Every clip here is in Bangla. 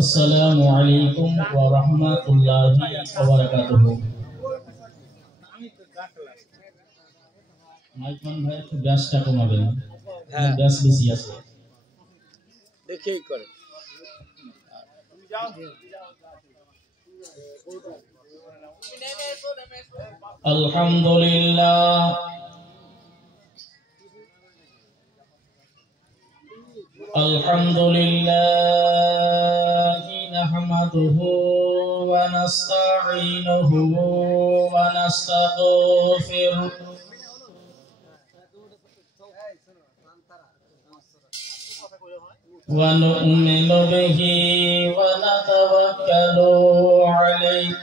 আসসালামু আলাইকুম ওয়া রাহমাতুল্লাহি ওয়া বারাকাতুহু। মাইকমান ভাই একটু গ্যাসটা কমাবেন, হ্যাঁ গ্যাস বেশি আছে, দেখেই করে। আলহামদুলিল্লাহ আলহামদুলিল্লাহি নাহমাদুহু ওয়া নাস্তাঈনুহু ওয়া নাস্তাগফিরুহু ওয়া নু'মিনু বিহি ওয়া নাতাওয়াক্কালু আলাইহি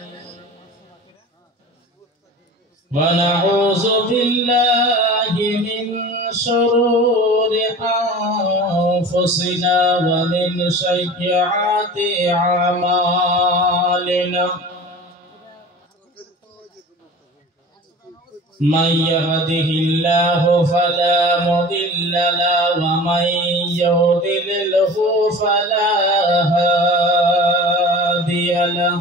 ওয়া নাউযু বিল্লাহি মিন শুরুরি أنفسنا ومن سيئات أعمالنا من يهده الله فلا مضل له ومن يضلله فلا هادي له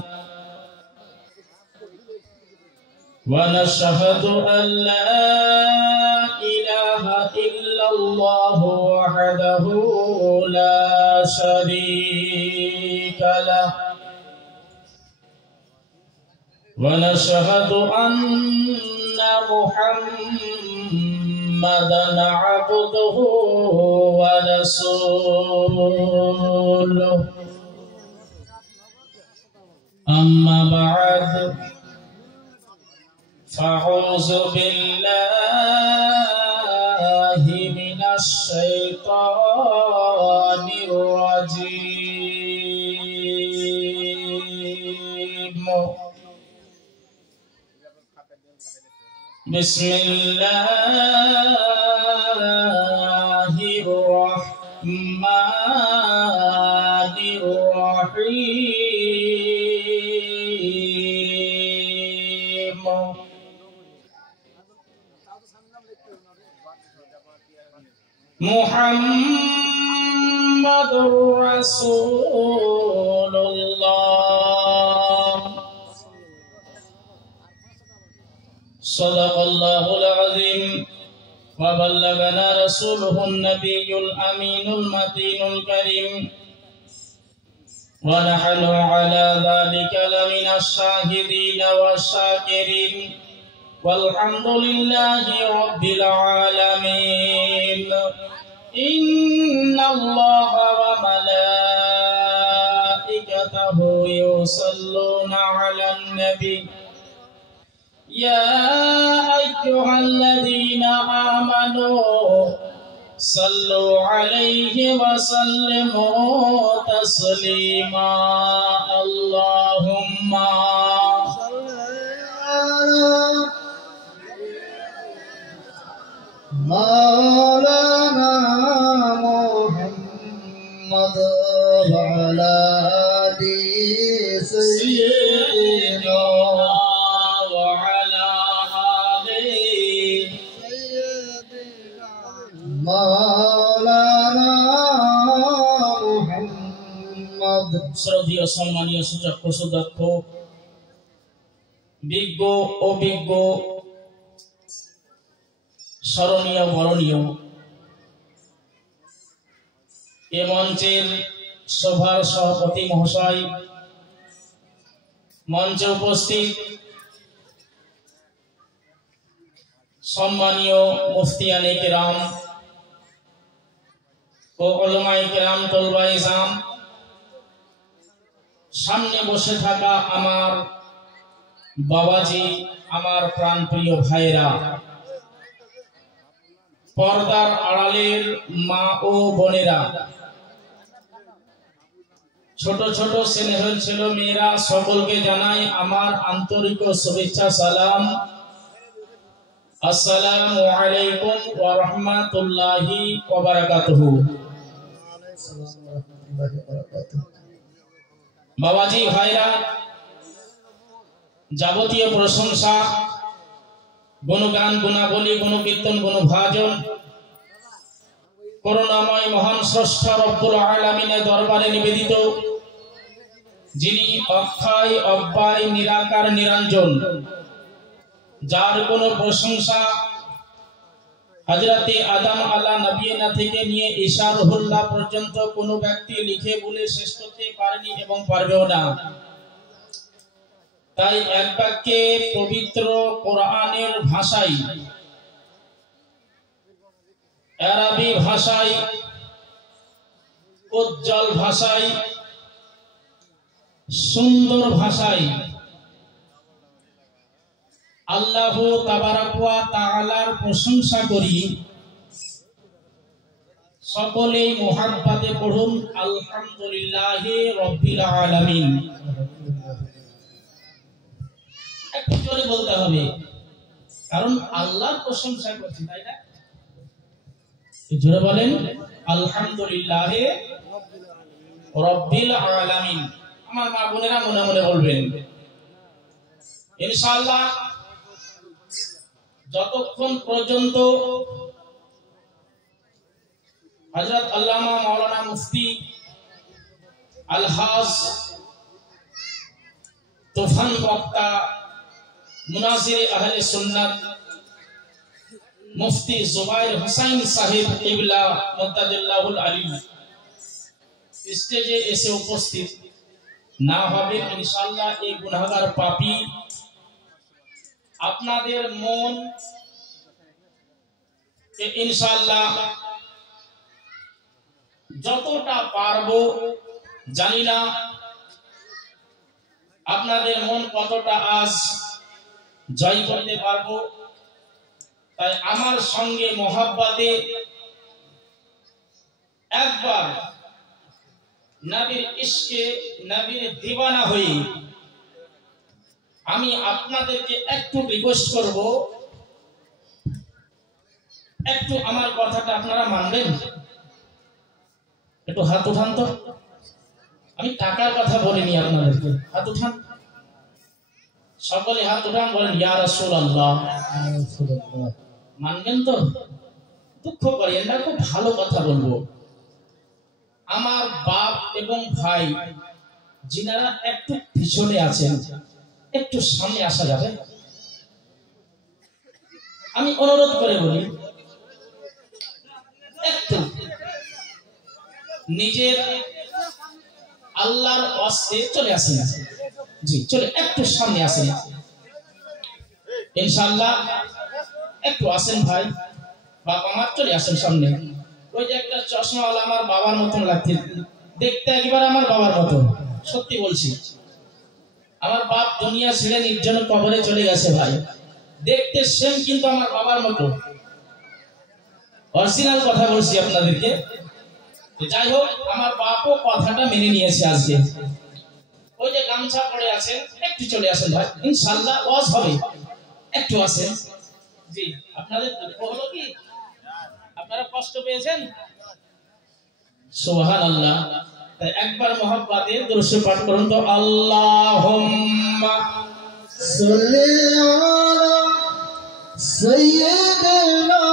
ونشهد أن لا إله إلا الله وحده لا شريك له ونشهد أن محمدا عبده ورسوله أما بعد فأعوذ بالله من الشيطان الرجيم بسم الله الرحمن الرحيم محمد رسول الله صدق الله العظيم وبلغنا رسوله النبي الأمين المتين الكريم ونحن على ذلك لمن الشاهدين والشاكرين والحمد لله رب العالمين إن الله وملائكته يصلون على النبي يا أيها الذين آمنوا صلوا عليه وسلموا تسليما اللهم صل على مولانا محمد وعلى آل سيدنا وعلى آل سيدنا مولانا محمد। শ্রদ্ধেয় সম্মানীয় সূচক সুদক্ষ বিজ্ঞ অভিজ্ঞ স্মরণীয় বরণীয় এ মঞ্চের সভার সভাপতি মহাশয়, মঞ্চে উপস্থিত সম্মানীয় মুফতিয়ানে কেরাম ও উলামায়ে কেরাম তলবায়ে ইসলাম, সামনে বসে থাকা আমার বাবাজি, আমার প্রাণপ্রিয় ভাইরা, পর্দার আড়ালের মা ও বোনেরা, ছোট ছোট স্নেহের ছেলে মেয়েরা, সকলকে জানাই আমার আন্তরিক শুভেচ্ছা সালাম। আসসালামু আলাইকুম ওয়া রাহমাতুল্লাহি ওয়া বারাকাতুহু। বাবাজি ভাইরা, যাবতীয় প্রশংসা, গুণগান, গুণাবলী, গুণকীর্তন, গুণভাজন করুণাময় মহান স্রষ্টা রব্বুল আলামিনের দরবারে নিবেদিত, যিনি অক্ষয় অব্যয় নিরাকার নিরঞ্জন, যার কোনো প্রশংসা হযরতে আদম আলা নবিয়িনা থেকে নিয়ে ঈসা রুহুল্লাহ পর্যন্ত কোনো ব্যক্তি লিখে বলে শেষ করতে পারেনি এবং পারবেও না। তাই এক বাক্যে পবিত্র কোরআনের ভাষায়, আরবি ভাষায়, উজ্জ্বল ভাষায়, সুন্দর ভাষায় আল্লাহ তাবারাক ওয়া তাআলার প্রশংসা করি। সকলেই মুহাব্বতে পড়ুন আলহামদুলিল্লাহি রাব্বিল আলামিন। একটু জোরে বলতে হবে, কারণ আল্লাহর প্রশংসা করছি, তাই না? জোরে বলেন আলহামদুলিল্লাহি রাব্বিল আলামিন। আমার মা বোনেরা মনে মনে বলবেন ইনশাআল্লাহ। যতক্ষণ পর্যন্ত হযরত আল্লামা মাওলানা মুফতি আলহাজ তুফান বক্তা মুনাজির আহলে সুন্নাত মুফতি জুবাইর হোসেন সাহেব কিবলা মুদ্দাদিল্লাহুল আলী স্টেজে এসে উপস্থিত না হবে, ইনশাআল্লাহ এই গুনাহগার পাপী আপনাদের মন ইনশাআল্লাহ যতটা পারবো, জানি না আপনাদের মন কতটা আজ জয় করতে পারবো। তাই আমার সঙ্গে মোহাব্বতে একবার নবীর ইশকে, নবীর দিওয়ানা হয়ে আমি আপনাদেরকে একটু রিকোয়েস্ট করব, একটু আমার কথাটা আপনারা মানবেন। একটু হাত উঠান তো, আমি টাকার কথা বলিনি আপনাদেরকে। হাত উঠান, সকলে হাত উঠান, বলেন ইয়া রাসূলুল্লাহ। মানবেন তো? দুঃখ করেন না, খুব ভালো কথা বলবো। আমার বাপ এবং ভাই যিনারা একটু পিছনে আছেন, একটু সামনে আসা যাবে? আমি অনুরোধ করে বলি, একটু নিজের আল্লাহর ওয়াস্তে চলে আসেন। জি, চলে একটু সামনে আসেন ইনশাআল্লাহ। একটু আসেন ভাই, বাবা মা চলে আসেন সামনে। ওই যে একটা চশমাওয়ালা আমার বাবার মতন লাগছে, দেখতে একবার আমার বাবার মতো, সত্যি বলছি। আমার বাপ দুনিয়া ছেড়ে নির্জন কবরে চলে গেছে ভাই, দেখতে সেম কিন্তু আমার বাবার মতো, অরিজিনাল কথা বলছি আপনাদেরকে। যাই হোক, আমার বাপও কথাটা মেনে নিয়েছে আজকে। ওই যে গামছা পরে আছেন, একটু চলে আসেন ভাই, ইনশাআল্লাহ ওয়াজ হবে। একটু আসেন। জি, আপনাদের দুঃখ হলো কি? আপনারা কষ্ট পেয়েছেন? সুবহানাল্লাহ। তাই একবার মুহাব্বতে দুরূদ পাঠ করুন তো, আল্লাহুম্মা সাল্লি আলা সাইয়্যিদিনা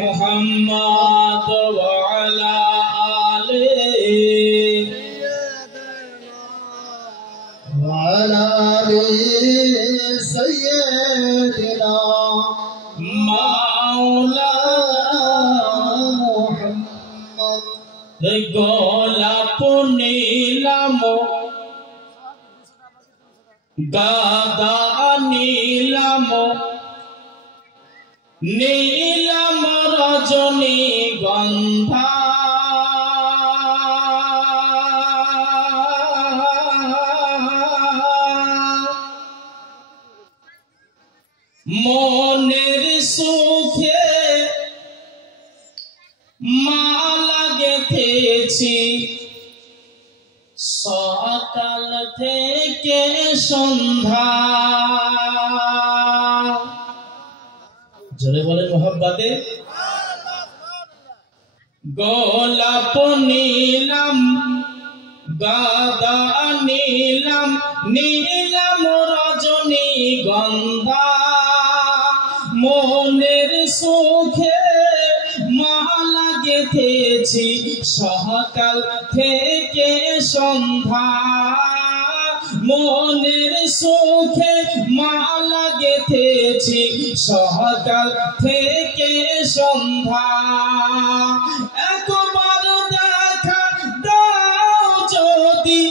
মুহাম্মাদ ওয়া আলা আলিহি ওয়া আলা আলি সাইয়্যিদিনা গোলাপ নীলাম গাদা নীলাম নীলাম রজনী গন্ধা মনের সুখে মালা গেথেছি সকাল থেকে সন্ধ্যা। জোরে বলেন মোহাব্বতে। গোলাপ নীলাম গাদা নীলাম নীলাম রজনী গন্ধা মনের সুখে মালা গেঁথেছি সকাল থেকে সন্ধ্যা, মনের সুখে মালা গেঁথেছি সকাল থেকে সন্ধ্যা। একবার দেখা দাও যদি,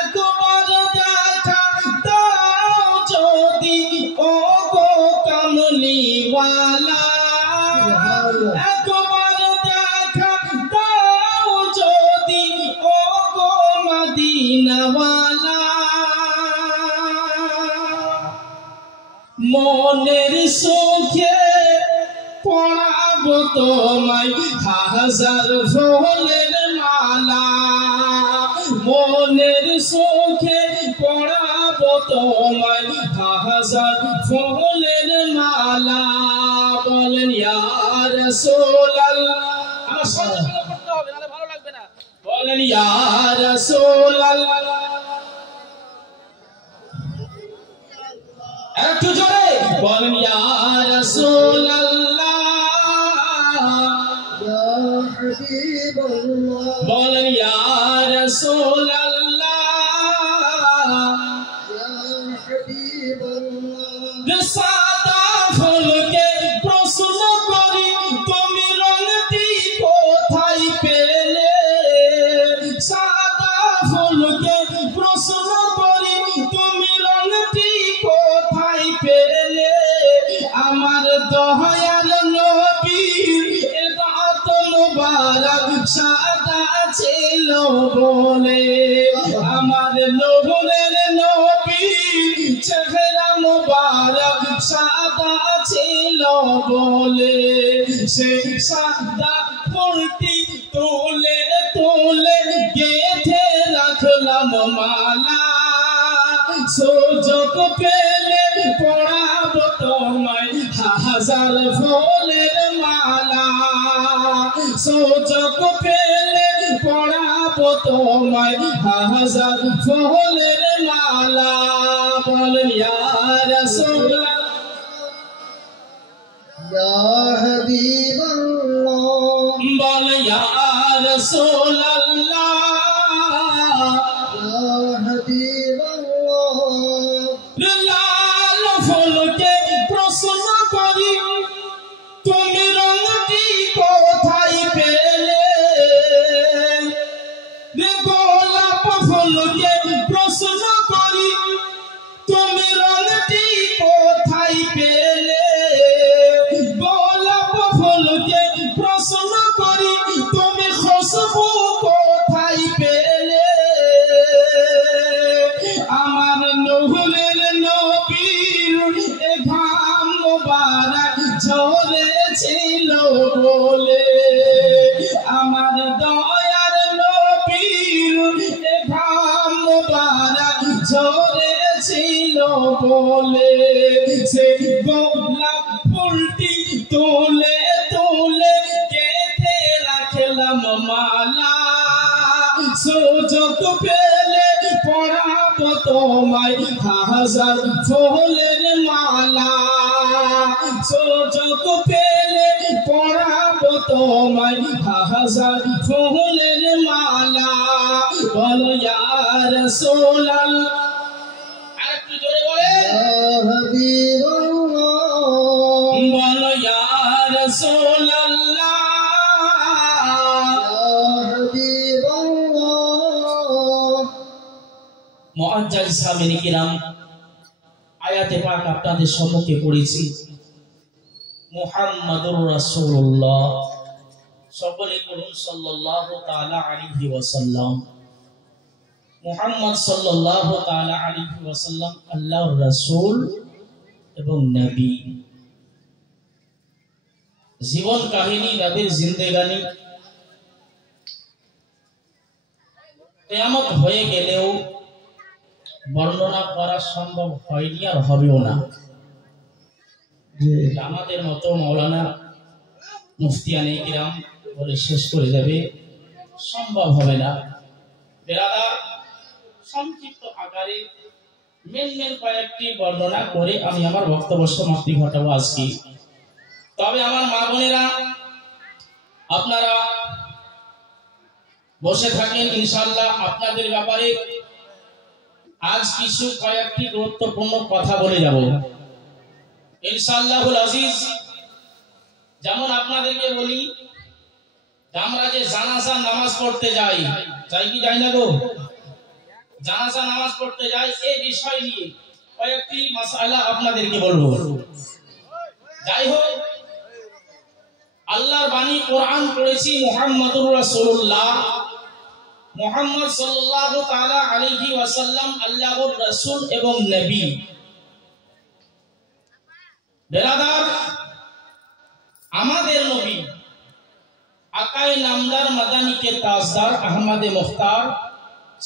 একবার দেখা দাও যদি ও গো কামলিওয়ালা, একবার দেখা দাও যদি ও গো মদিনাওয়ালা। মনের সুখে পড়াবো তোমায় হাজার ফুলের মালা, মনের সুখে পড়াবো তোমায় হাজার ফুলের মালা। বলেন ইয়া রাসূলুল্লাহ, আমার সঙ্গে সঙ্গে পড়তে হবে নালে ভালো লাগবে না। বলেন ইয়া রাসূলুল্লাহ, একটু জোরে বলেন ইয়া রাসূলুল্লাহ, ইয়া হাবিবাল্লাহ, বলেন ইয়া রাসূলুল্লাহ, ইয়া হাবিবাল্লাহ। সাদা ফুলকে প্রশ্ন করি তুমি রংটি কোথায় পেলে, সাদা ফুলকে প্রশ্ন করি তুমি রংটি কোথায় পেলে। আমার দয়াল নবীর এদাত মুবারক সাদা ছিল বলে, আমার নূরের নবীর চেহারা মুবারক সাদা ছিল বলে। সে সাদা ফুলটি তুলে তুলে গেঁথে রাখলাম মালা, সুযোগ পেলে পড়াবো তোমায় হাজার ফুলের মালা, সুযোগ পেলে পড়াবো তোমায় হাজার ফুলের মালা। বলেন ইয়া রাসূলুল্লাহ, ইয়া হাবিবাল্লাহ, বল ইয়া রাসূলুল্লাহ, ইয়া হাবিবাল্লাহ। লাল ফুলকে প্রশ্ন করি তুমি রংটি কোথায় পেলে, গোলাপ ফুলকে প্রশ্ন করি তুমি রংটি কোথায় পেলে, গোলাপ ফুলকে প্রশ্ন করি তুমি খুশবু কোথায় পেলে। আমার নূরের নবীর এ ঘাম মুবারক ঝরেছিল বলে, আমার দয়ার নবীর এ ঘাম মুবারক ঝরেছিল বলে। সে গোলাপ ফুলটি তুলে তুলে গেঁথে রাখলাম মালা, সুযোগ পেলে পড়াবো তোমায় হাজার ফুলের মালা, সুযোগ পেলে পড়াবো তোমায় হাজার ফুলের মালা। বলো ইয়া রাসূলুল্লাহ, আরেকটু জোরে বলে ইয়া হাবিবাল্লাহ, বলো ইয়া রাসূলুল্লাহ, মুআজ্জাজ সামিনী কিরাম, আয়াতে পাক আপনাদের সম্মুখে পড়েছি মুহাম্মাদুর রাসূলুল্লাহ, সকলে পড়ুন সাল্লাল্লাহু তাআলা আলাইহি ওয়াসাল্লাম। মুহাম্মদ সাল্লাল্লাহু তাআলা আলাইহি ওয়াসাল্লাম আল্লাহর রাসূল এবং নবী। জীবন কাহিনী, নবীর জিন্দেগানি কিয়ামত হয়ে গেলেও বর্ণনা করা সম্ভব হয়নি আর হবেও না। আমাদের মতো মৌলানা মুফতিয়ানে কিরাম বলে শেষ করে যাবে, সম্ভব হবে না। বেরাদার, সংক্ষিপ্ত আকারে মেন কয়েকটি বর্ণনা করে আমি আমার বক্তব্য সমাপ্তি ঘটাবো আজকে। তবে আমার মা বোনেরা আপনারা বসে থাকেন, ইনশাআল্লাহ আপনাদের ব্যাপারে আজ কিছু কয়েকটি গুরুত্বপূর্ণ কথা বলে যাব ইনশাআল্লাহুল আজিজ। যেমন আপনাদেরকে বলি, আমরা যে জানাজা নামাজ পড়তে যাই কি যাই না গো? জানাজা নামাজ পড়তে যাই, এই বিষয় নিয়ে কয়েকটি মাসআলা আপনাদেরকে বলবো। যাই হোক, আল্লাহর বাণী কোরআন পড়েছি, মুহাম্মাদুর রাসূলুল্লাহ, মুহাম্মদ সাল্লাল্লাহু তাআলা আলাইহি ওয়াসাল্লাম আল্লাহর রাসূল এবং নবী। বেরাদার, আমাদের নবী আকায়ে নামদার মাদানীকে তাজদার আহমদে মুখতার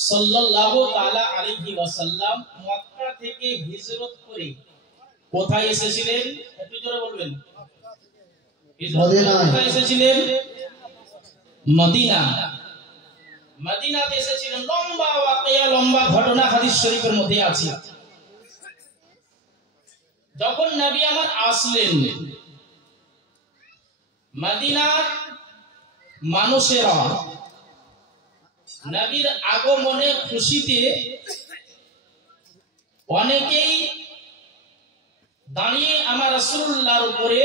সাল্লাল্লাহু তাআলা আলাইহি ওয়াসাল্লাম মক্কা থেকে হিজরত করে কোথায় এসেছিলেন? একটু জোরে বলবেন। কোথায় এসেছিলেন? মদিনা। মদিনাতে এসেছিলেন। লম্বা ওয়াকিয়া, লম্বা ঘটনা হাদিস শরীফের মধ্যে আছে। যখন নবী আমার আসলেন, মদিনার মানুষেরা নবীর আগমনে খুশিতে অনেকেই দাঁড়িয়ে আমার রাসূলুল্লাহর উপরে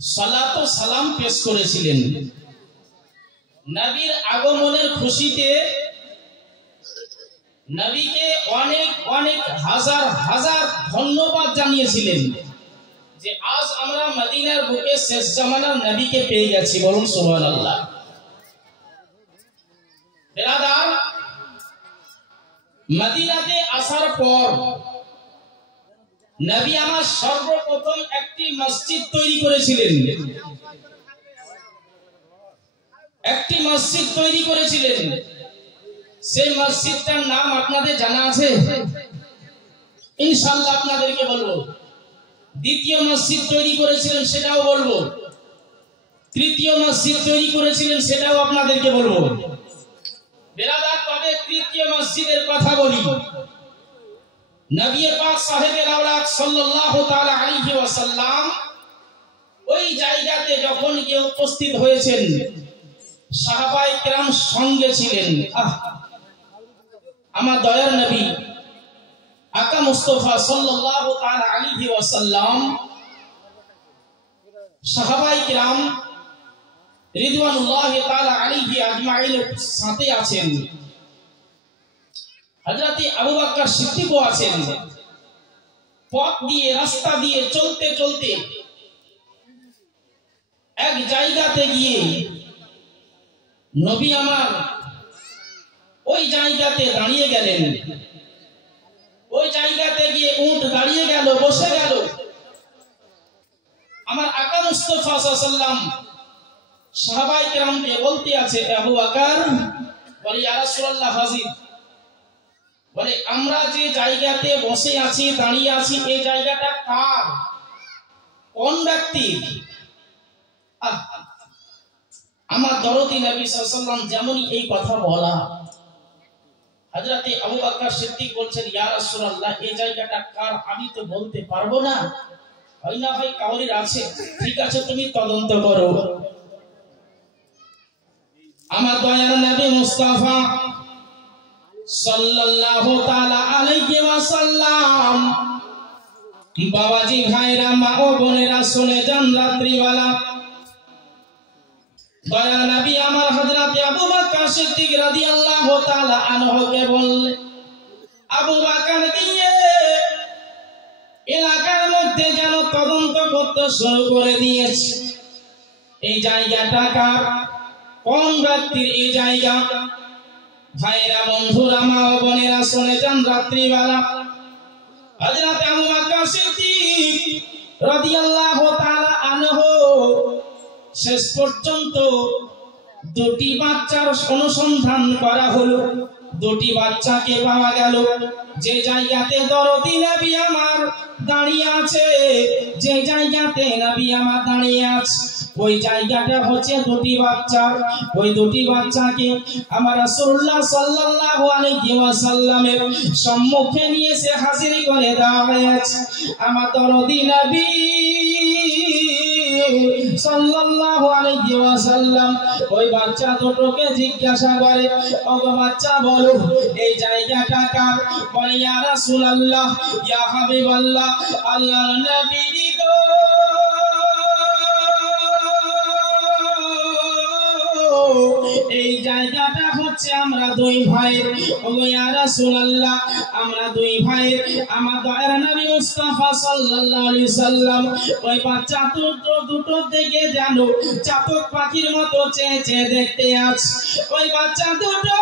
সালাত ও সালাম পেশ করেছিলেন। নবীর আগমনের খুশিতে নবীকে অনেক অনেক হাজার হাজার ধন্যবাদ জানিয়েছিলেন যে আজ আমরা মদিনার বুকে শেষ জামানার নবীকে পেয়ে গেছি। বলুন সুবহানাল্লাহ। বেরাদার, মদিনাতে আসার পর নবী আমার সর্বপ্রথম একটি মসজিদ তৈরি করেছিলেন। একটি মসজিদ তৈরি করেছিলেন। সেই মসজিদটার নাম আপনাদের জানা আছে? ইনশাআল্লাহ আপনাদেরকে বলবো। দ্বিতীয় মসজিদ তৈরি করেছিলেন, সেটাও বলবো। তৃতীয় মসজিদ তৈরি করেছিলেন, সেটাও আপনাদেরকে বলবো। বেরাদার, তবে তৃতীয় মসজিদের কথা বলি। নবী পাক সাহেবে আওলাদ সাল্লাল্লাহু তাআলা আলাইহি ওয়াসাল্লাম ওই জায়গাতে যখন গিয়ে উপস্থিত হয়েছেন, সাহাবায়ে কেরাম সঙ্গে ছিলেন। আমার দয়ার নবী আকা মুস্তাফা সাল্লাল্লাহু তাআলা আলাইহি ওয়াসাল্লাম, সাহাবায়ে কেরাম রিদওয়ানুল্লাহি তাআলা আলাইহি আজমাইন সাথে আছেন। হযরত আবু বকর সিদ্দিকও আছেন। পথ দিয়ে, রাস্তা দিয়ে চলতে চলতে এক জায়গাতে গিয়ে নবী আমার ওই জায়গাতে দাঁড়িয়ে গেলেন। ওই জায়গাতে গিয়ে উট দাঁড়িয়ে গেল, বসে গেল। আমার আকা মুস্তাফা সাল্লাল্লাহু আলাইহি ওয়াসাল্লাম সাহাবায়ে কেরামকে বলতে আছে, আবু বকর, বলে ইয়া রাসূলুল্লাহ হাজির, বলে আমরা যে জায়গাতে বসে আছি, দাঁড়িয়ে আছি, এই জায়গাটা কার? কোন ব্যক্তির? আমার দরদি নবী সাল্লাল্লাহু আলাইহি ওয়াসাল্লাম যেমনই এই কথা বলা, হযরত আবু বকর সিদ্দিক বলছেন, ইয়া রাসূলুল্লাহ, এই জায়গাটা কার আমি তো বলতে পারবো না, হয় না হয় কাউরির আছে। ঠিক আছে, তুমি তদন্ত করো। আমার দয়ার নবী মুস্তাফা সাল্লাল্লাহু তাআলা আলাইহি ওয়াসাল্লাম, বাবাজি, ভাইরা, মা ও বোনেরা, শুনে যান রাত্রিবেলা দয়ার নবী আমার হযরত আবু বকর সিদ্দিক রাদিয়াল্লাহু তাআলা আনহুকে বললেন, আবু বকর গিয়ে এলাকার মধ্যে যেন তদন্ত করতে শুরু করে দিয়েছে। এই জায়গাটা কার? কোন ব্যক্তির এই জায়গা? ভাইরা, বন্ধুরা, মা ও বোনেরা, শুনে যান রাত্রিবেলা হযরত আবু বকর সিদ্দিক রাদিয়াল্লাহু তাআলা আনহু শেষ পর্যন্ত দুটি বাচ্চার অনুসন্ধান করা হলো। দুটি বাচ্চাকে পাওয়া গেল। যে জায়গাতে দরদি নবী আমার দাঁড়িয়ে আছে, যে জায়গাতে নবী আমার দাঁড়িয়ে আছে, ওই জায়গাটা হচ্ছে দুটি বাচ্চার। ওই দুটি বাচ্চাকে আমার রাসূলুল্লাহ সাল্লাল্লাহু আলাইহি ওয়াসাল্লামের সম্মুখে নিয়ে এসে হাজির করে দেওয়া হয়েছে। আমার দরদি নবী সাল্লাল্লাহু আলাইহি ওয়াসাল্লাম ওই বাচ্চা দুটোকে জিজ্ঞাসা করে, ওগো বাচ্চা বলো এই জায়গাটা কার? বলে ইয়া রাসূলুল্লাহ, ইয়া হাবিবাল্লাহ, আল্লাহর নবী গো, এই জায়গাটা হচ্ছে আমরা দুই ভাইয়ের। ওগো ইয়া রাসূলুল্লাহ, আমরা দুই ভাইয়ের। আমার দয়ার নবী মুস্তাফা সাল্লাল্লাহু আলাইহি সাল্লাম ওই বাচ্চা দুটো দিকে যেন চাতক পাখির মতো চেয়ে চেয়ে দেখতে আছে। ওই বাচ্চা দুটো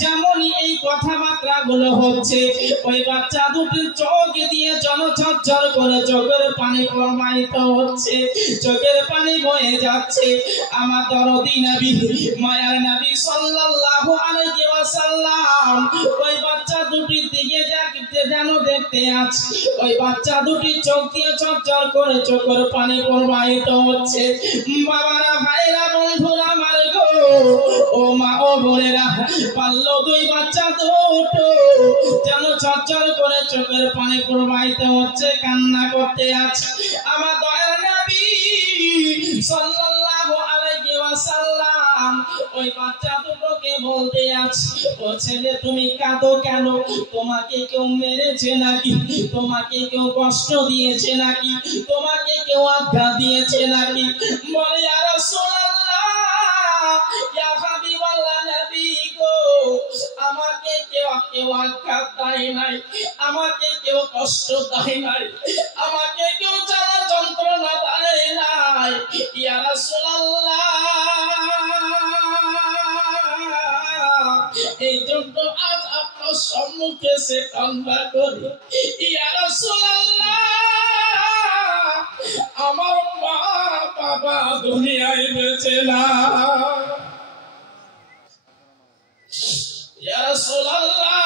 যেমনই এই কথাবার্তা গুলো হচ্ছে, ওই বাচ্চা দুটির চোখ দিয়ে জলঝরঝর করে চোখের পানি প্রবাহিত হচ্ছে, চোখের পানি বয়ে যাচ্ছে। আমার দরদি নবী, মায়ার নবী সাল্লাল্লাহু আলাইহি ওয়াসাল্লাম ওই বাচ্চা দুটির দিকে যেন দেখতে আছে। ওই বাচ্চা দুটি চোখ দিয়ে ঝরঝর করে চোখের পানি প্রবাহিত হচ্ছে। বাবারা, ভাইরা, বন্ধুরা আমার গো, ও মা ও বোনেরা, পারলো দুই বাচ্চা দুটো যেন ঝরঝর করে চোখের পানি প্রবাহিত হচ্ছে, কান্না করতে আছে। আমার দয়ার নবী সাল্লাল্লাহু আলাইহি ওয়াসাল্লাম ওই বাচ্চা দুটোকে বলতে আছে, ও ছেলে তুমি কাঁদো কেন? তোমাকে কেউ মেরেছে নাকি? তোমাকে কেউ কষ্ট দিয়েছে নাকি? তোমাকে কেউ আঘাত দিয়েছে নাকি? বলে ইয়া রাসূলুল্লাহ, ইয়া হাবিবাল্লাহ, নবী গো, আমাকে কেউ আঘাত দেয় নাই, আমাকে কেউ কষ্ট দেয় নাই, আমাকে কেউ জ্বালা যন্ত্রণা দেয় নাই। ইয়া রাসূলুল্লাহ, এই জন্য আজ আপনার সম্মুখে সে কান্না করি। ইয়া রাসূলুল্লাহ, আমার মা বাবা দুনিয়ায় বেঁচে না। ইয়া রাসূলুল্লাহ,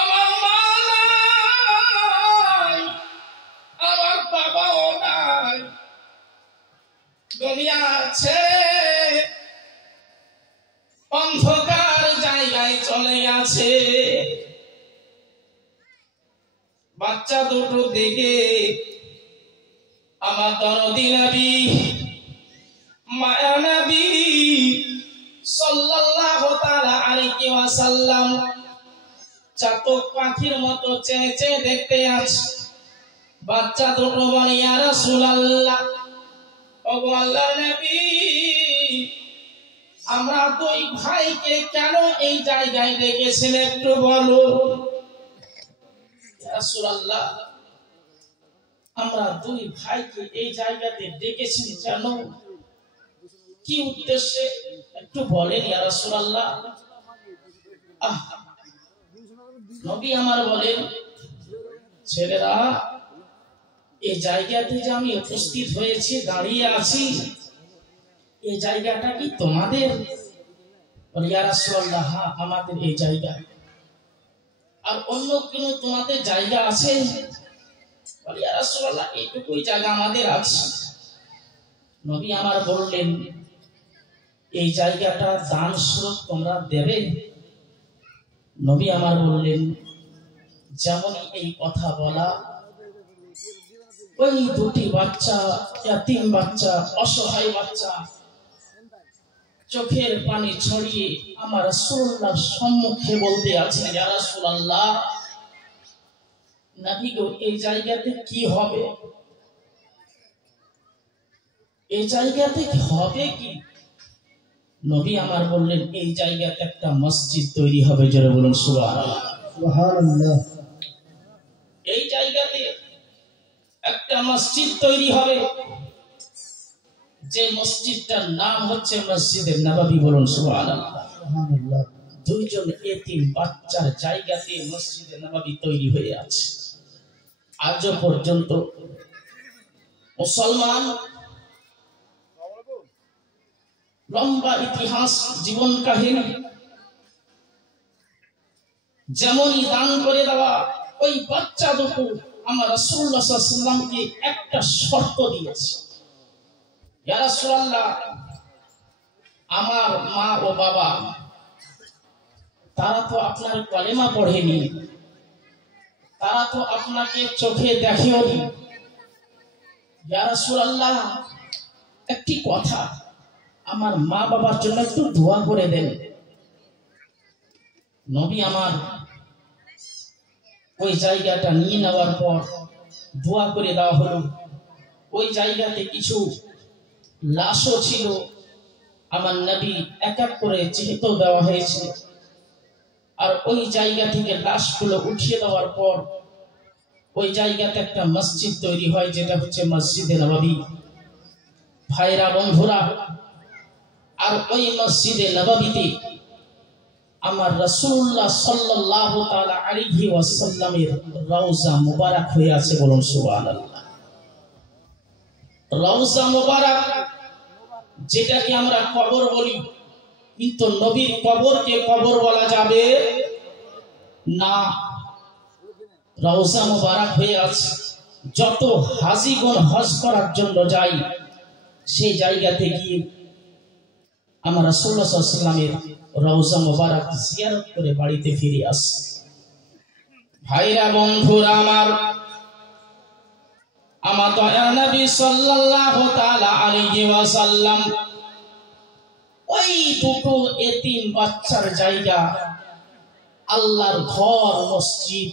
আমার মা নাই, আমার বাবাও নাই, দুনিয়া ছেড়ে অন্ধকার জায়গায় চলে আছে। বাচ্চা দুটো দিকে আমার দরদি নবী, মায়া নবী সাল্লাল্লাহু তাআলা আলাইহি ওয়াসাল্লাম চাতক পাখির মতো চেয়ে চেয়ে দেখতে আছে। বাচ্চা দুটো বলে ইয়া রাসূলুল্লাহ, ওগো আল্লাহর নবী, আমরা দুই ভাইকে কেন এই জায়গায় ডেকেছেন একটু বলো। ইয়া রাসূলুল্লাহ, আমরা দুই ভাইকে এই জায়গাতে ডেকেছেন কেন, কি উদ্দেশ্যে একটু বলেন ইয়া রাসূলুল্লাহ। নবী আমার বলেন, ছেলেরা, এই জায়গাতে যে আমি উপস্থিত হয়েছি, দাঁড়িয়ে আছি, এই জায়গাটা কি তোমাদের? বলে ইয়া রাসূলুল্লাহ, হ্যাঁ আমাদের এই জায়গা। আর অন্য কোনো তোমাদের জায়গা আছে? বলে ইয়া রাসূলুল্লাহ, এইটুকুই জায়গা আমাদের আছে। নবী আমার বললেন, এই জায়গাটা দান স্বরূপ তোমরা দেবে? নবী আমার বললেন, যেমন এই কথা বলা, ওই দুটি বাচ্চা, ইয়াতীম বাচ্চা, অসহায় বাচ্চা চোখের পানি ছড়িয়ে আমার রাসূলুল্লাহর সম্মুখে বলতে আছেন, ইয়া রাসূলুল্লাহ, নবী গো, এই জায়গাতে কি হবে? এই জায়গাতে হবে কি? নবী আমার বললেন, এই জায়গাতে একটা মসজিদ তৈরি হবে। জোরে বলুন সুবহানাল্লাহ। সুবহানাল্লাহ। এই জায়গাতে একটা মসজিদ তৈরি হবে, যে মসজিদটার নাম হচ্ছে মসজিদে নববী। বলুন সুবহানাল্লাহ। সুবহানাল্লাহ। দুইজন এতিম বাচ্চার জায়গাতে মসজিদে নববী তৈরি হয়ে আছে। আজও পর্যন্ত মুসলমান লম্বা ইতিহাস, জীবন কাহিনী, যেমনই দান করে দেওয়া, ওই বাচ্চা দুটো আমার রাসূলুল্লাহ সাল্লাল্লাহু আলাইহি ওয়াসাল্লামকে একটা শর্ত দিয়েছে, ইয়া রাসূলুল্লাহ, আমার মা ও বাবা তারা তো আপনার কালেমা পড়েনি, তারা তো আপনাকে চোখে দেখেওনি, ইয়া রাসূলুল্লাহ, একটি কথা, আমার মা বাবার জন্য একটু দোয়া করে দেন। নবী আমার ওই জায়গাটা নিয়ে নেওয়ার পর দোয়া করে দেওয়া হলো। ওই জায়গাতে কিছু লাশও ছিল, আমার নবী এক এক করে চিহ্নিত দেওয়া হয়েছে। আর ওই জায়গা থেকে লাশগুলো উঠিয়ে দেওয়ার পর ওই জায়গাতে একটা মসজিদ তৈরি হয়, যেটা হচ্ছে মসজিদে নববী। ভাইরা বন্ধুরা, আর ওই মসজিদে নববীতে আমার রাসূলুল্লাহ সাল্লাল্লাহু তাআলা আলাইহি ওয়াসাল্লামের রওজা মুবারক হয়ে আছে, বলুন সুবহানাল্লাহ। রওজা মুবারক, যেটাকে আমরা কবর বলি, কিন্তু নবীর কবরকে কবর বলা যাবে না। রওজা মুবারক হয়ে আছে। যত হাজীগণ হজ করার জন্য যায়, সেই জায়গাতে গিয়ে আমার রাসূলুল্লাহ সাল্লাল্লাহু আলাইহি ওয়াসাল্লামের রওজা মুবারক জিয়ারত করে বাড়িতে ফিরে আসে। ভাইরা বন্ধুরা আমার দয়ার নবী সাল্লাল্লাহু তাআলা আলাইহি ওয়াসাল্লাম ওই দুটো এতিম বাচ্চার জায়গা, আল্লাহর ঘর, মসজিদ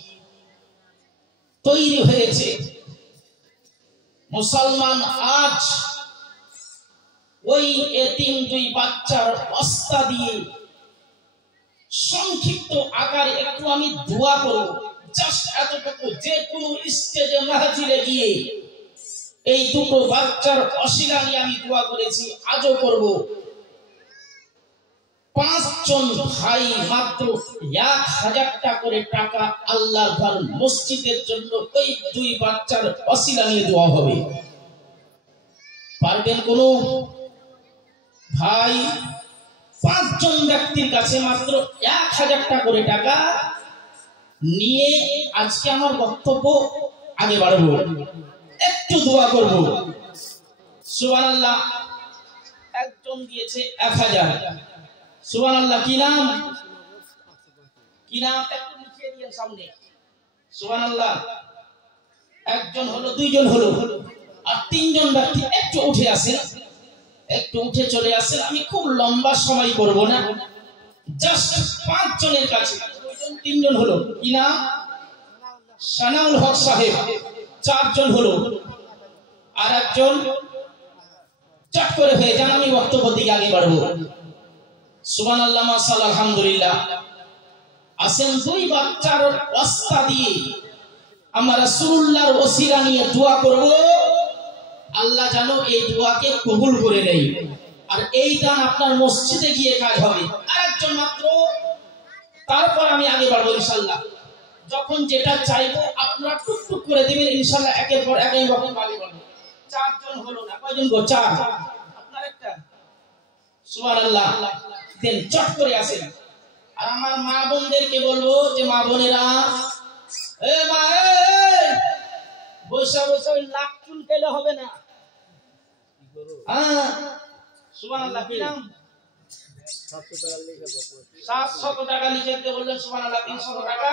তৈরি হয়েছে। মুসলমান আজ ওই এতিম দুই বাচ্চার বস্তা দিয়ে সংক্ষিপ্ত আকারে একটু আমি দোয়া করব, জাস্ট এতটুকু, যে কোনো স্টেজে মাহফিলে গিয়ে এই দুটো বাচ্চার অশিলা নিয়ে আমি দোয়া করেছি, আজও করব। 5 জন ভাই মাত্র 1000 টাকা করে টাকা আল্লাহর ঘর মসজিদের জন্য ওই দুই বাচ্চার অশিলা নিয়ে দোয়া হবে। পারবেন কোন ভাই? 5 জন ব্যক্তির কাছে মাত্র 1000 টাকা করে টাকা নিয়ে আজকে আমার বক্তব্য আগে বাড়াবো, একটু দোয়া করব। সুবহানাল্লাহ। একজন দিয়েছে 1000। সুবহানাল্লাহ। কি নাম? কি নাম? একটু লিখে দিয়েন সামনে। সুবহানাল্লাহ। একজন হলো, দুইজন হলো, আর 3 জন ব্যক্তি একটু উঠে আসেন, একটু উঠে চলে আসেন। আমি খুব লম্বা সময় করব না, জাস্ট 5 জনের কাছে, 3 জন হলো। কি নাম? সানাউল হক সাহেব। 4 জন হলো, আর একজন চট করে হয়ে যান, আমি বক্তব্য দিকে আগে বাড়বো। সুবহানাল্লাহ, মাশাআল্লাহ, আলহামদুলিল্লাহ। আসেন, দুই বাচ্চার বস্তা দিয়ে আমরা রাসূলুল্লাহর ওসিলা নিয়ে দোয়া করব, আল্লাহ যেন এই দোয়াকে কবুল করে নেয়। আর এই দান আপনার মসজিদে গিয়ে কাজ হবে। আরেকজন মাত্র, তারপর আমি আগে বাড়বো ইনশাআল্লাহ। যখন যেটা চাইবো আপনারা টুকটুক করে দিবেন ইনশাআল্লাহ, একের পর এক আমি আগে বাড়বো। 4 জন হলো না, কয়জন গো? 4। আপনার একটা। সুবহানাল্লাহ। দেন চট করে আসেন। আর আমার মা বোনদেরকে বলবো যে মা বোনেরা, এ মা, বসে বসে ওই লাখ চুল কেলে হবে না। সুবহানাল্লাহ। কি নাম? 700 টাকা লিখে দিতে বললেন। সুবহানাল্লাহ। 300 টাকা।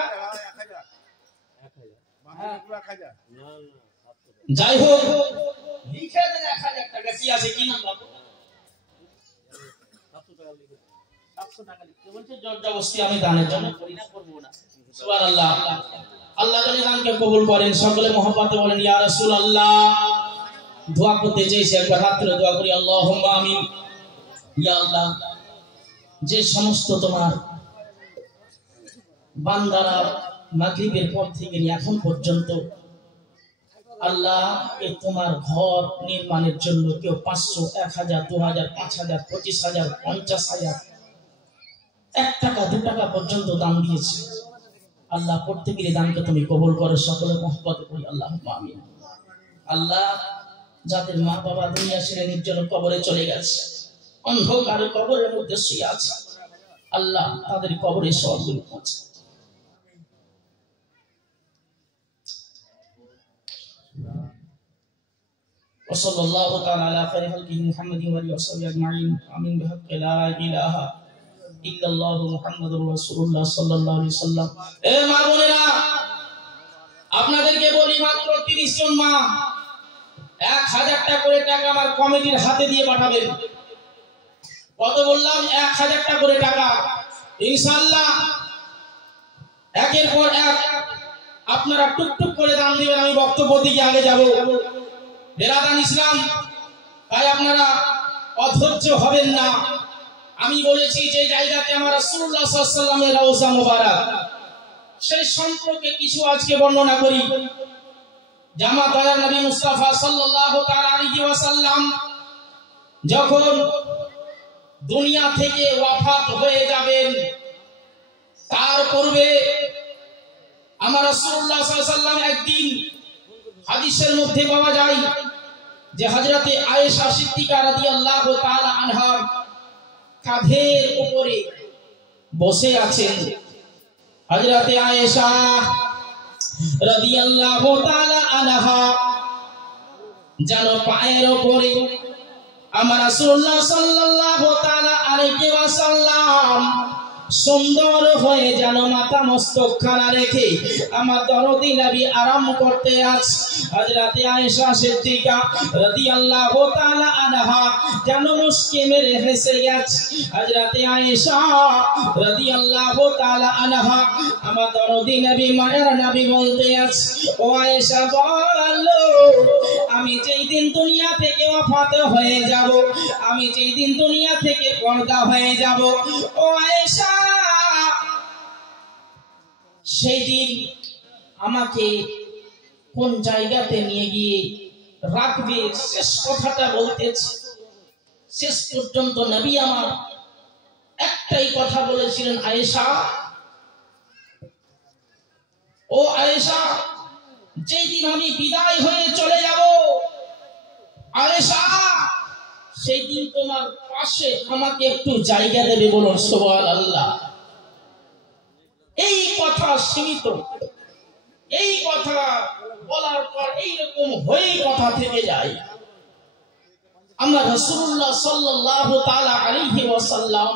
যাই হোক, লিখে দেন 1000 টাকা। কি আছে? কি নাম বাবু? 700 টাকা লিখতে বলছে। জবরদস্তি আমি দানের জন্য করি না, করব না। সুবহানাল্লাহ। আল্লাহ তাআলা দানকে কবুল করেন। সকলে মহব্বতে বলেন ইয়া রাসূলুল্লাহ। দোয়া করতে চাইছি, একবার হাত তুলে দোয়া করি। আল্লাহুম্মা আমিন। ইয়া আল্লাহ, যে সমস্ত তোমার বান্দারা মাগরিবের পর থেকে নিয়ে এখন পর্যন্ত আল্লাহ এই তোমার ঘর নির্মাণের জন্য কেউ 500, 1000, 2000, 5000, 25000, 50000, 1 টাকা 2 টাকা পর্যন্ত দান দিয়েছে। আল্লাহ প্রত্যেকের দানকে তুমি কবুল করো। সকলে মহব্বতে করি আল্লাহুম্মা আমিন। আল্লাহ, যাদের মা বাবা দুনিয়া ছেড়ে নির্জন কবরে চলে গেছে, অন্ধকার কবরের মধ্যে শুয়ে আছে, আল্লাহ তাদের কবরে সওয়াবগুলো পৌঁছে। وصلى الله تعالى على خير خلقه محمد وعلى اله اجمعين. امين بحق لا اله الا الله محمد رسول الله صلى الله عليه وسلم. এ মা বোনেরা, আপনাদেরকে বলি মাত্র 30 জন মা 1000 টাকা করে টাকা আমার কমিটির হাতে দিয়ে পাঠাবেন। কত বললাম? 1000 টাকা করে টাকা। ইনশাআল্লাহ একের পর এক আপনারা টুকটুক করে দান দিবেন। আমি বক্তব্য দিকে আগে যাব। বেরাদান ইসলাম, তাই আপনারা অধৈর্য হবেন না। আমি বলেছি যে জায়গাতে আমার রাসূলুল্লাহ সাল্লাল্লাহু আলাইহি ওয়াসাল্লামের রওজা মুবারক, সেই সম্পর্কে কিছু আজকে বর্ণনা করি। জামা দয়ার নবী মুস্তাফা সাল্লাল্লাহু তাআলা আলাইহি ওয়াসাল্লাম যখন দুনিয়া থেকে ওয়াফাত হয়ে যাবেন, তার পূর্বে আমার রাসূলুল্লাহ সাল্লাল্লাহু আলাইহি ওয়াসাল্লাম একদিন হাদিসের মধ্যে পাওয়া যায় যে হযরতে আয়েশা সিদ্দিকা রাদিয়াল্লাহু তাআলা আনহার কাঁধের উপরে বসে আছেন। হযরতে আয়েশা রাদিয়াল্লাহু তাআলা আনহা যেন পায়ের উপরে আমার রাসূলুল্লাহ সাল্লাল্লাহু তাআলা আলাইহি ওয়াসাল্লাম সুন্দর হয়ে যেন মাথা মস্তক খানা রেখে আমার দরদি নবী আরাম করতে আছে। হযরতে আয়েশা সিদ্দিকা রাদিয়াল্লাহু তাআলা আনহা যেন মুস্কি মেরে হেসে গেছে। হযরতে আয়েশা রাদিয়াল্লাহু তাআলা আনহা আমার দরদি নবী মায়ের নবী বলতে আছে, ও আয়েশা বলো, আমি যেই দিন দুনিয়া থেকে ওয়াফাত হয়ে যাব, আমি যেই দিন দুনিয়া থেকে পর্দা হয়ে যাব, ও আয়েশা সেই দিন আমাকে কোন জায়গাতে নিয়ে গিয়ে রাখবে? শেষ কথাটা বলতেছে। শেষ পর্যন্ত নবী আমার একটাই কথা বলেছিলেন, আয়েশা, ও আয়েশা, যেই দিন আমি বিদায় হয়ে চলে যাব, আয়েশা, সেই দিন তোমার পাশে আমাকে একটু জায়গা দেবে। বলুন সুবহানাল্লাহ। এই কথা সীমিত, এই কথা বলার পর এইরকম হয়ে কথা থেকে যায়। আমরা রাসূলুল্লাহ সাল্লাল্লাহু তাআলা আলাইহি ওয়াসাল্লাম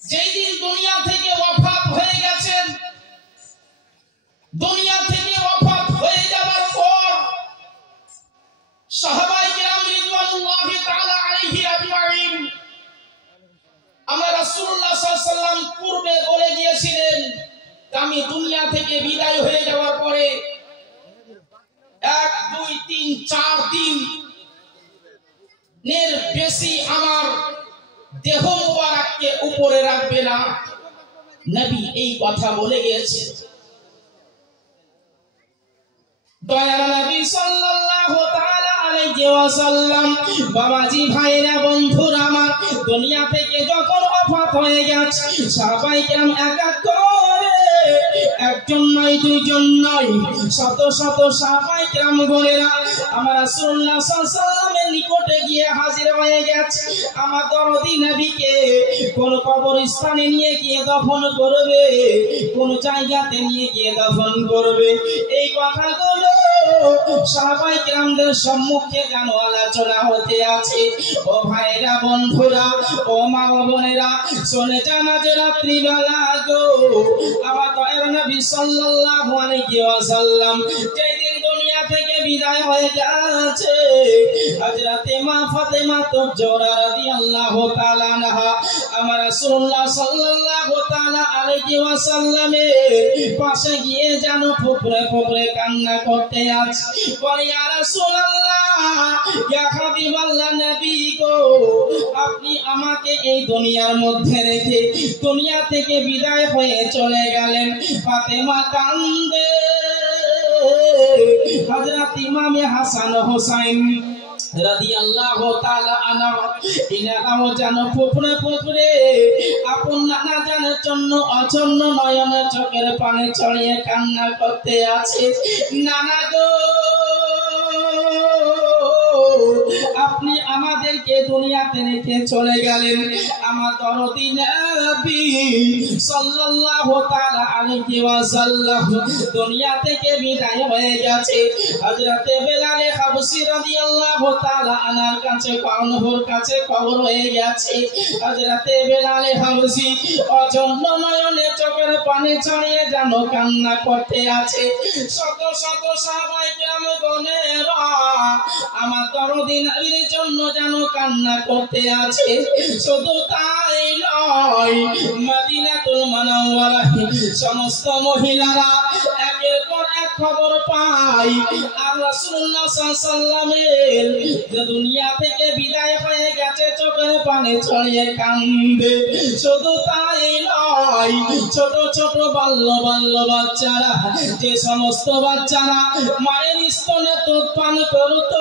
যেই দিন দুনিয়া থেকে ওয়াফাত হয়ে গেছেন, দুনিয়া থেকে ওয়াফাত হয়ে যাবার পর সাহাবায়ে কিরাম রিদওয়ানুল্লাহি তাআলা আলাইহি আজমাইন আমরা রাসূলুল্লাহ সাল্লাল্লাহু আলাইহি ওয়াসাল্লাম পূর্বে বলে গিয়েছিলেন, আমি দুনিয়া থেকে বিদায় হয়ে যাওয়ার পরে 1 2 3 4 দিন এর বেশি আমার দেহ মুবারককে উপরে রাখবে না। নবী এই কথা বলে গিয়েছে। দয়ার নবী সাল্লাল্লাহু তাআলা আলাইহি ওয়াসাল্লাম, বাবাজি, ভাইরা, বন্ধুরা আমার, দুনিয়া থেকে যখন ওয়াফাত হয়ে গেছে, সাহাবায়ে কেরাম এক এক করে, একজন নয়, দুইজন নয়, শত শত সাহাবায়ে কেরাম গণেরা আমার রাসূলুল্লাহ সাল্লাল্লাহু আলাইহি ওয়াসাল্লামের নিকটে গিয়ে হাজির হয়ে গেছে। আমার দরদি নবীকে কোন কবরস্থানে নিয়ে গিয়ে দফন করবে, কোন জায়গাতে নিয়ে গিয়ে দফন করবে, এই কথাগুলো সাহাবায়ে কেরামদের সম্মুখে যেন আলোচনা হতে আছে। ও ভাইরা, বন্ধুরা, ও মা বোনেরা, শুনে জানাজে রাত্রিবেলা গো, আমার দয়ার নবী সাল্লাল্লাহু আলাইহি ওয়াসাল্লাম যেই দিন দুনিয়া থেকে বিদায় হয়ে গেছে, হযরতে মা ফাতেমা তুজরা রাদিয়াল্লাহু তাআলা আনহা আমার রাসূলুল্লাহ সাল্লাল্লাহু তাআলা আলাইহি ওয়াসাল্লামের পাশে গিয়ে যেন ফুপড়ে ফুপড়ে কান্না করতে আছে। বলে, ইয়া রাসূলুল্লাহ, ইয়া হাবিবাল্লাহ, নবী গো, আপনি আমাকে এই দুনিয়ার মধ্যে রেখে দুনিয়া থেকে বিদায় হয়ে চলে গেলেন। ফাতেমা কান্দে। হযরত ইমাম হাসান হোসেন রাদিয়াল্লাহু তাআলা আনহু ইনারাও যেন ফুপড়ে ফুপড়ে আপন নানা জানের জন্য অচন্ন নয়নের চোখের পানি ছড়িয়ে কান্না করতে আছে। নানা গো, আপনি আমাদেরকে দুনিয়াতে রেখে চলে গেলেন। আমার দরদি নবী সাল্লাল্লাহু তাআলা আলাইহি ওয়াসাল্লাম দুনিয়া থেকে বিদায় হয়ে গেছে। হযরতে বেলাল হাবশী রাদিয়াল্লাহু তাআলা আনহুর কাছে কবর কাছে কবর হয়ে গেছে। হযরতে বেলাল হাবশী অজন্য নয়নে চোখের পানি ছড়িয়ে যেন কান্না করতে আছে। শত শত সাহাবায়ে কেরামগণেরা আমার দরদি নবীর জন্য যেন কান্না করতে আছে। শুধু তাই নয়, মদিনাতুল মুনাওয়ারায় সমস্ত মহিলারা একের পর এক খবর পায় আর রাসূলুল্লাহ সাল্লাল্লাহু আলাইহি ওয়াসাল্লামের দুনিয়া থেকে বিদায় হয়ে গেছে, চোখের পানি ছড়িয়ে কান্দে। শুধু তাই নয়, ছোট ছোট বাল্য বাচ্চারা, যে সমস্ত বাচ্চারা মায়ের স্তনে দুধ পান করত,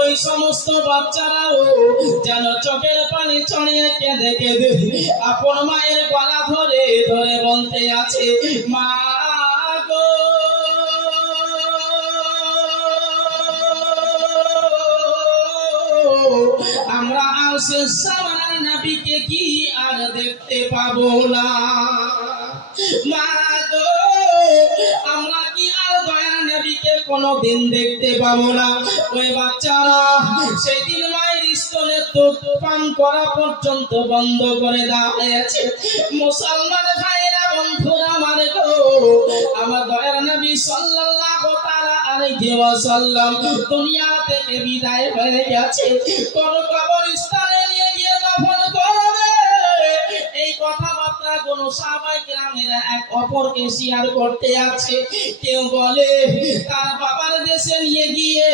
ওই সমস্ত বাচ্চারাও যেন চোখের পানি ছড়িয়ে কেঁদে কেঁদে আপন মায়ের গলা ধরে ধরে বলতে আছে, মা গো আমরা আর শেষ জামানার নবীকে কি আর দেখতে পাবো না? মা গো আমরা কি আর দয়ার নবীকে কোনোদিন দেখতে পাবো না? ওই বাচ্চারা সেদিন মায়ের স্তনে দুধ পান করা পর্যন্ত বন্ধ করে দেওয়া হয়েছে। মুসলমান ভাইরা, বন্ধুরা আমার গো, আমার দয়ার নবী সাল্লাল্লাহু তাআলা আলাইহি ওয়াসাল্লাম দুনিয়া থেকে বিদায় হয়ে গেছে। কোন কবরস্থানে নিয়ে গিয়ে দাফন করবে, এই কথাবার্তা কোন সাহাবায়ে কেরামেরা এক অপরকে শেয়ার করতে আছে। কেউ বলে তার বাবার দেশে নিয়ে গিয়ে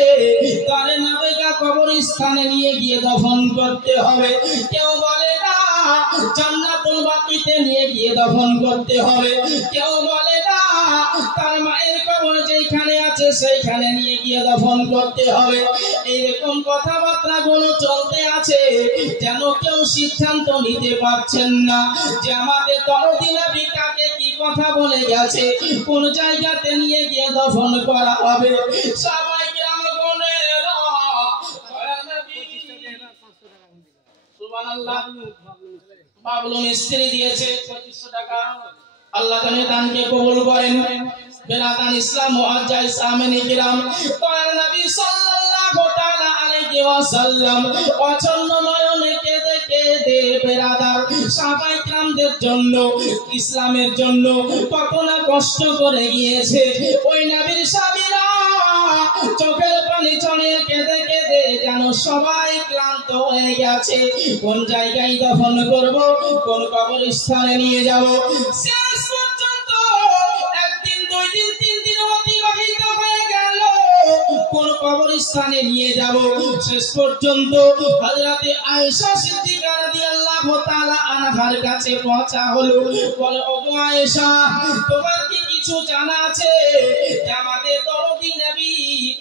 তার নাবেগা কবরস্থানে নিয়ে গিয়ে দাফন করতে হবে। কেউ বলে না জান্নাতুল বাকিতে নিয়ে গিয়ে দাফন করতে হবে। কেউ বলে না তার মায়ের কবর যেখানে আছে সেইখানে নিয়ে গিয়ে দাফন করতে হবে। এইরকম কথাবার্তা গুলো চলতে আছে, যেন কেউ সিদ্ধান্ত নিতে পারছেন না যে আমাদের দরদি নবী কাকে কি কথা বলে গেছে, কোন জায়গাতে নিয়ে গিয়ে দাফন করা হবে। সবাই কেরামগণেরা সুবহানাল্লাহ, বাবলু মিস্ত্রি দিয়েছে 2500 টাকা। আল্লাহ তাআলা দানকে কবুল করেন। বেরাদান ইসলাম মুআজ্জাজ সামিনে কিরাম, দয়ার নবী সাল্লাল্লাহু তাআলা আলাইহি ওয়াসাল্লাম অচন্ন নয়নে কেঁদে কেঁদে বেরাদার সাহাবায়ে কেরামদের জন্য, ইসলামের জন্য কত না কষ্ট করে গিয়েছে। ওই নবীর সাহাবীরা চোখের পানি ছড়িয়ে কেঁদে কেঁদে যেন সবাই ক্লান্ত হয়ে গেছে। কোন জায়গায় দাফন করব, কোন কবরস্থানে নিয়ে যাব। শেষ পর্যন্ত একদিন, দুই দিন, তিন দিন অতিবাহিত হয়ে গেল, কোন কবরস্থানে নিয়ে যাব। শেষ পর্যন্ত হযরতে আয়েশা সিদ্দিকা রাদিয়াল্লাহু তাআলা আনহার কাছে পৌঁছা হলো। বলে, ওগো আয়েশা, তোমার কি কিছু জানা আছে যে আমাদের দরদি নবী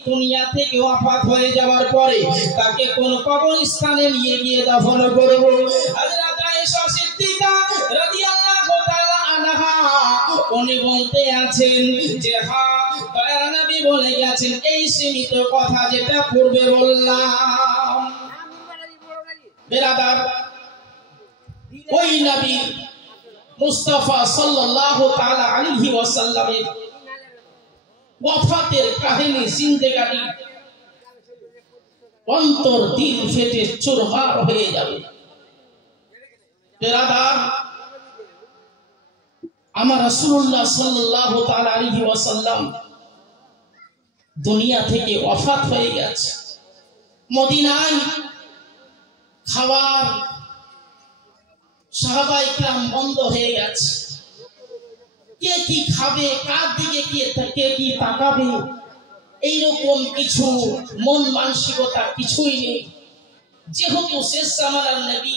দুনিয়া থেকে ওয়াফাত হয়ে যাওয়ার পরে তাকে কোন কবরস্থানে নিয়ে গিয়ে দাফন করব? হযরত আয়েশা সিদ্দিকা রাদিয়াল্লাহু তাআলা আনহা উনি বলতে আছেন যে হ্যাঁ, দয়ার নবী বলে গেছেন এই সীমিত কথা যেটা পূর্বে বললাম। বেরাদার, ওই নবী মুস্তাফা সাল্লাল্লাহু তাআলা আলাইহি ওয়াসাল্লামের ওয়াফাতের কাহিনী জিন্দেগানি অন্তর দিল ফেটে চুরমার হয়ে যাবে। বেরাদার, আমার রাসূলুল্লাহ সাল্লাল্লাহু তাআলা আলাইহি ওয়াসাল্লাম দুনিয়া থেকে ওয়াফাত হয়ে গেছে। মদিনায় খাবার সাহাবায়ে কেরাম বন্ধ হয়ে গেছে। কে কি খাবে, কার দিকে কে কি তাকাবে, এইরকম কিছু মন মানসিকতা কিছুই নেই। যেহেতু শেষ জামানার নবী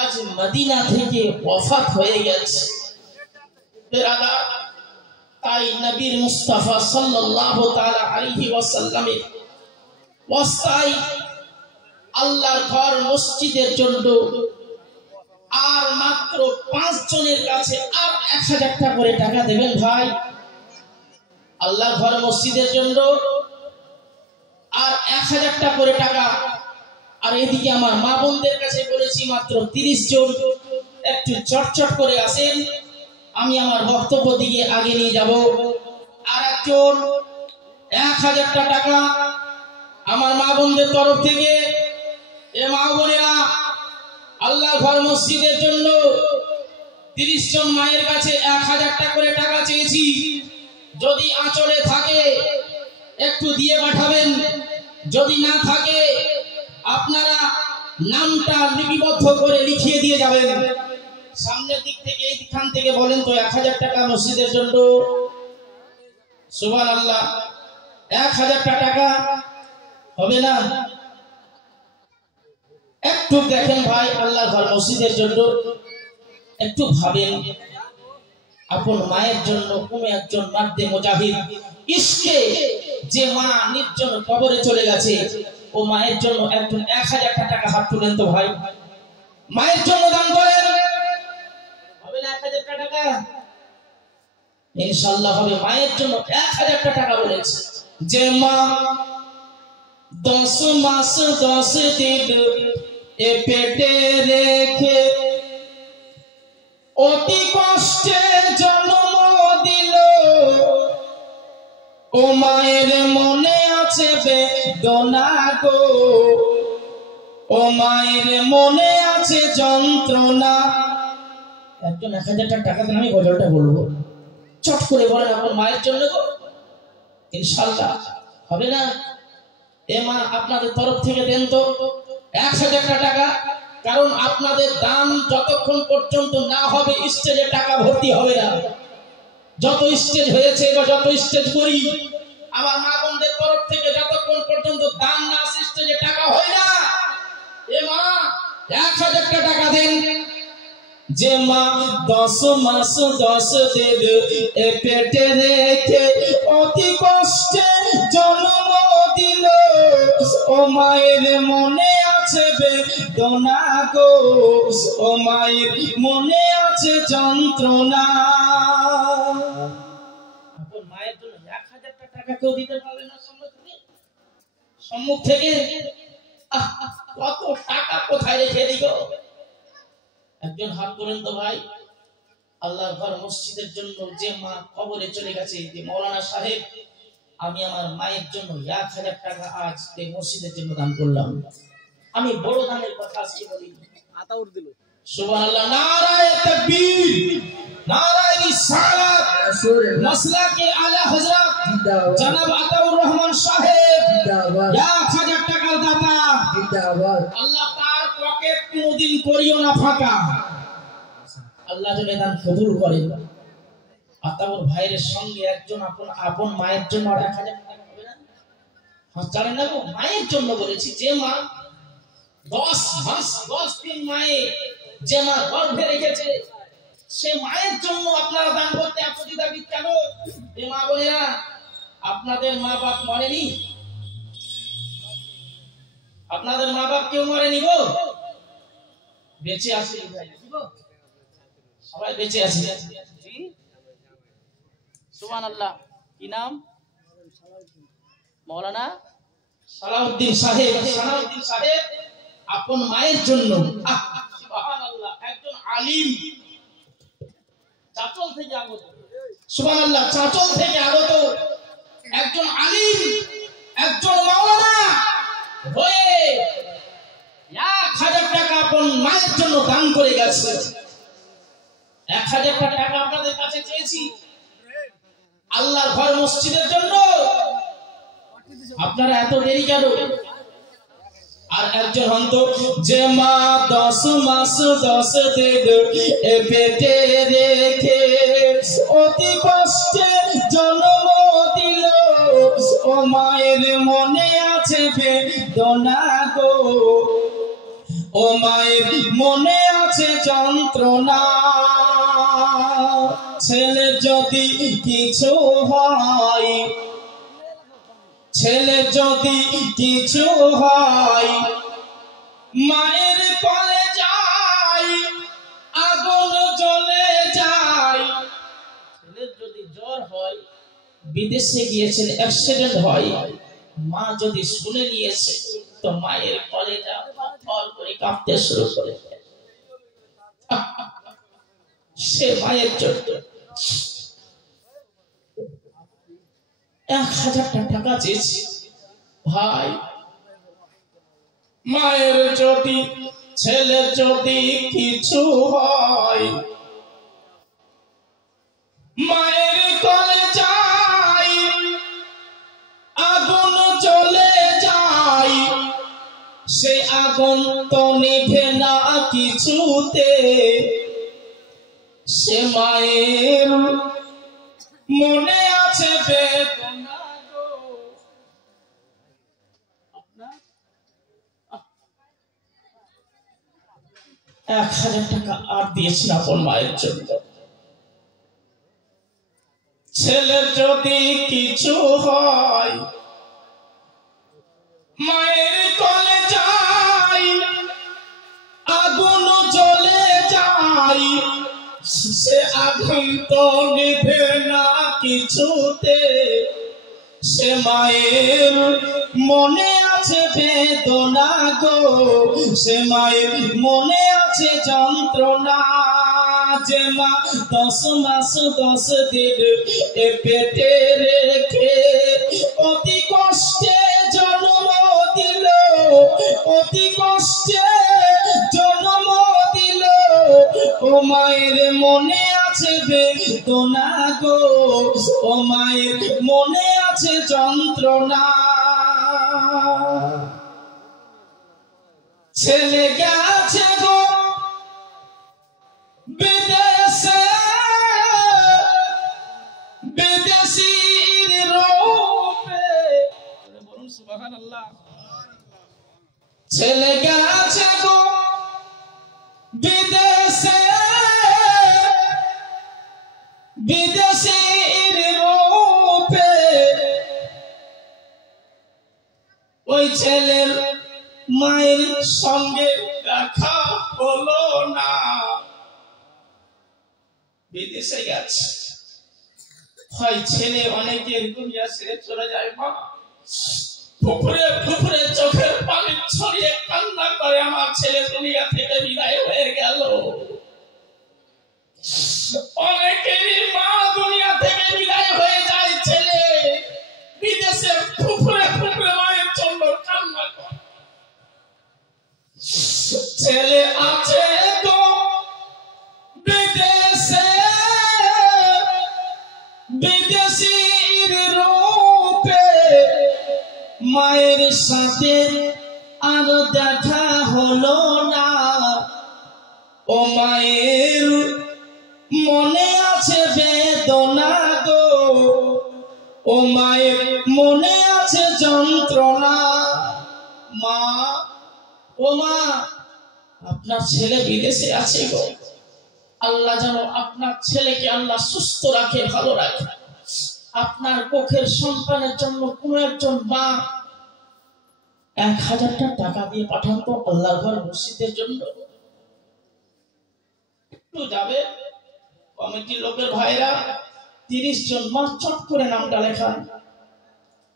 আজ মদিনা থেকে ওয়াফাত হয়ে গেছে, তাই নবীর মুস্তাফা সাল্লাল্লাহু তাআলা আলাইহি ওয়াসাল্লামের ওয়াস্তায় আল্লাহর ঘর মসজিদের জন্য আর মাত্র 5 জনের কাছে আর 1000 টাকা করে টাকা দেবেন ভাই। আল্লাহর ঘর মসজিদের জন্য আর 1000 টাকা করে টাকা। আর এদিকে আমার মা বোনদের কাছে বলেছি মাত্র 30 জন, একটু চটচট করে আসেন, আমি আমার বক্তব্য দিকে আগে নিয়ে যাব। আর একজন 1000 টাকা আমার মা বোনদের তরফ থেকে। এ মা বোনেরা, আল্লাহ ঘর মসজিদের জন্য 30 জন মায়ের কাছে 1000 টাকা করে টাকা চেয়েছি। যদি আঁচলে থাকে একটু দিয়ে পাঠাবেন, যদি না থাকে আপনারা নামটা লিপিবদ্ধ করে লিখিয়ে দিয়ে যাবেন। সামনের দিক থেকে এইখান থেকে বলেন তো 1000 টাকা মসজিদের জন্য। সুবহানাল্লাহ, 1000 টাকা হবে না? একটু দেখেন ভাই, আল্লাহ ঘর মসজিদের জন্য একটু ভাবেন। আপন মায়ের জন্য কোন একজন মাদ্দে মুজাহিদ ইশকে যে মা নির্জন কবরে চলে গেছে, ও মায়ের জন্য একজন 1000 টাকা হাত তুলেন তো ভাই, মায়ের জন্য দান করেন। হবে না 1000 টাকা? ইনশাআল্লাহ হবে। মায়ের জন্য 1000 টাকা বলেছে। যে মা 10 মাস 10 দিন এ পেটে রেখে অতি কষ্টে জন্ম দিল, ও মায়ের মনে আছে বেদনা গো, ও মায়ের মনে আছে যন্ত্রণা। একজন 1000 টাকা দেন, আমি গজলটা বলবো, চট করে বলেন আপনার মায়ের জন্য গো। ইনশাআল্লাহ হবে না? এ মা আপনাদের তরফ থেকে দেন তো 1000 টাকা, কারণ আপনাদের দান যতক্ষণ পর্যন্ত না হবে স্টেজে টাকা ভর্তি হবে না। যত স্টেজ হয়েছে বা যত স্টেজ করি, আমার মা বোনদের তরফ থেকে যতক্ষণ পর্যন্ত দান না আসে স্টেজে টাকা হয় না। এ মা 1000 টাকা দেন। যে মা 10 মাস 10 দিন এ পেটে রেখে অতি কষ্টে জন্ম দিল, ও মায়ের মনে আছে বেদনা গো, ও মায়ের মনে আছে যন্ত্রণা। আপন মায়ের জন্য 1000 টাকা কেউ দিতে পারবে না সম্মুখ থেকে? কত টাকা কোথায় রেখে দিল? একজন হাত তোলেন তো ভাই। আল্লাহর ঘর মসজিদের জন্য যে মা কবরে চলে গেছে, যে মাওলানা সাহেব, আমি আমার মায়ের জন্য 1000 টাকা আজ এই মসজিদের জন্য দান করলাম। আমি বড় দানের কথা আজকে বলি। আতাউর দিল। সুবহানাল্লাহ, নারায়ে তাকবীর, নারায়ে রিসালাত, মাসলাকে আলা হযরত জনাব আতাউর রহমান সাহেব 1000 টাকার দাতা। আল্লাহ তার পকেট কোনদিন করিও না ফাঁকা, আল্লাহ যেন দান কবুল করেন। আতাউর ভাইয়ের সঙ্গে একজন আপন মায়ের জন্য 1000 টাকা হবে না? হাত চালেন না গো, মায়ের জন্য বলেছি। যে মা 10 মাস 10 দিন মায়ে যে মা গর্ভে রেখেছে, সে মায়ের জন্য আপনারা দান করতে এত দ্বিধাবিদ কেন? এ মা বোনেরা, আপনাদের মা বাপ মরেনি? আপনাদের মা বাপ কেউ মরেনি গো? বেঁচে আছে গো, সবাই বেঁচে আছে। জি, সুবহানাল্লাহ। কি নাম? মাওলানা সালাউদ্দিন সাহেব। সালাউদ্দিন সাহেব আপন মায়ের জন্য, সুবহানাল্লাহ, একজন আলিম, চাচল থেকে আগত, সুবহানাল্লাহ, চাচল থেকে আগত একজন আলিম, একজন মাওলানা হয়ে 1000 টাকা আপন মায়ের জন্য দান করে গেছে। 1000 টাকা আপনাদের কাছে চেয়েছি আল্লাহর ঘর মসজিদের জন্য। আপনারা এত দেরি কেন? আর একজন হন্ত যে মা 10 মাস 10 দিন এ পেটে রেখে অতি কষ্টে জন্ম দিল, ও মায়ের মনে আছে বেদনা গো, ও মায়ের মনে আছে যন্ত্রণা। ছেলে যদি কিছু হয়, ছেলে যদি কিছু হয়, মায়ের কোলে যাই, আগুন জ্বলে যায়। ছেলের যদি জ্বর হয়, বিদেশে গিয়েছেন, অ্যাক্সিডেন্ট হয়, মা যদি শুনে নিয়েছে তো মায়ের কলেজা থর করে কাঁপতে শুরু করে। সে মায়ের জন্য 1000 টাকা চেয়েছে। ভাই, মায়ের যদি ছেলে যদি কিছু হয়, মায়ের কলেজায় আগুন জ্বলে যায়, সে আগুন তো নিভে না কিছুতে। সে মায়ের মনে আছে বেদনা গো। 1000 টাকা আর দিয়েছি আপন মায়ের জন্য। ছেলের যদি কিছু হয়, মায়ের কলেজায় আগুন জ্বলে যায়, সে আগুন তো নিভে না কিছুতে। সে মায়ের মনে আছে বেদনা গো, সে মায়ের মনে আছে যন্ত্রণা। যে মা 10 মাস 10 দিন এ পেটে রেখে অতি কষ্টে জন্ম দিল, অতি কষ্টে জন্ম দিল, ও মায়ের মনে আছে বেদনা গো, ও মায়ের মনে আছে যন্ত্রণা। ছেলে গেছে গো বিদেশে, বিদেশির রূপে, বলুন সুবহানাল্লাহ। ছেলে গেছে গো বিদেশে, বিদেশির রূপে, ওই ছেলের মায়ের সঙ্গে দেখা হলো না, বিদেশে গেছে। হয় ছেলে অনেকের দুনিয়া ছেড়ে চলে যায়, মা ফুফুরে ফুফুরে চোখের পানি ছড়িয়ে কান্না করে, আমার ছেলে দুনিয়া থেকে বিদায় হয়ে গেল। অনেকেরই মা দুনিয়া থেকে বিদায় হয়ে যায়, ছেলে বিদেশে ফুফুরে ফুফুরে মায়ের জন্য কান্না করে। ছেলে আছে তো বিদেশে, বিদেশির রূপে, মায়ের সাথে আর দেখা হলো না, ও মায়ের মনে আছে বেদনা গো, ও মায়ের মনে আছে যন্ত্রণা। মা, ও মা, আপনার ছেলে বিদেশে আছে গো, আল্লাহ যেন আপনার ছেলেকে আল্লাহ সুস্থ রাখে, ভালো রাখে। আপনার কোখের সন্তানের জন্য কোন একজন মা 1000 টাকা দিয়ে পাঠান তো আল্লাহর ঘর মসজিদের জন্য। একটু যাবে কমিটির লোকের ভাইরা 30 জন মা চট করে নামটা লেখান,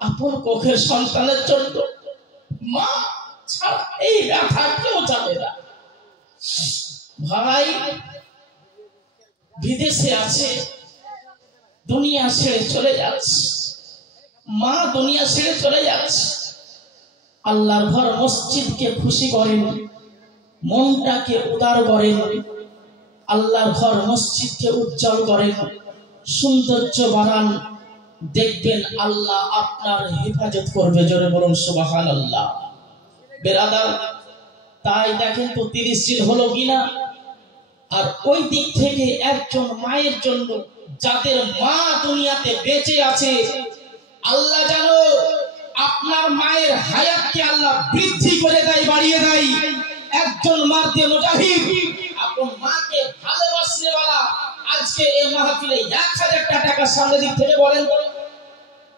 আপন কোখের সন্তানের জন্য। মা ছাড়া এই ব্যথা কেউ যাবে না। ভাই বিদেশে আছে, দুনিয়া ছেড়ে চলে যাচ্ছে, মা দুনিয়া ছেড়ে চলে যাচ্ছে। আল্লাহর ঘর মসজিদকে খুশি করেন, মনটাকে উদার করেন, আল্লাহর ঘর মসজিদকে উজ্জ্বল করেন, সৌন্দর্য বাড়ান, দেখবেন আল্লাহ আপনার হেফাজত করবে। জোরে বলুন সুবহানাল্লাহ। বেরাদার, তাই দেখেন তো 30 দিন হলো কিনা। আর ওই দিক থেকে একজন মায়ের জন্য, যাদের মা দুনিয়াতে বেঁচে আছে, আল্লাহ জানো আপনার মায়ের হায়াতকে আল্লাহ বৃদ্ধি করে দেয়, বাড়িয়ে দেয়। একজন মার্দে মুজাহিদ আপন মাকে ভালোবাসনেওয়ালা আজকে এই মাহফিলে 1000 টাকা সামনে দিক থেকে বলেন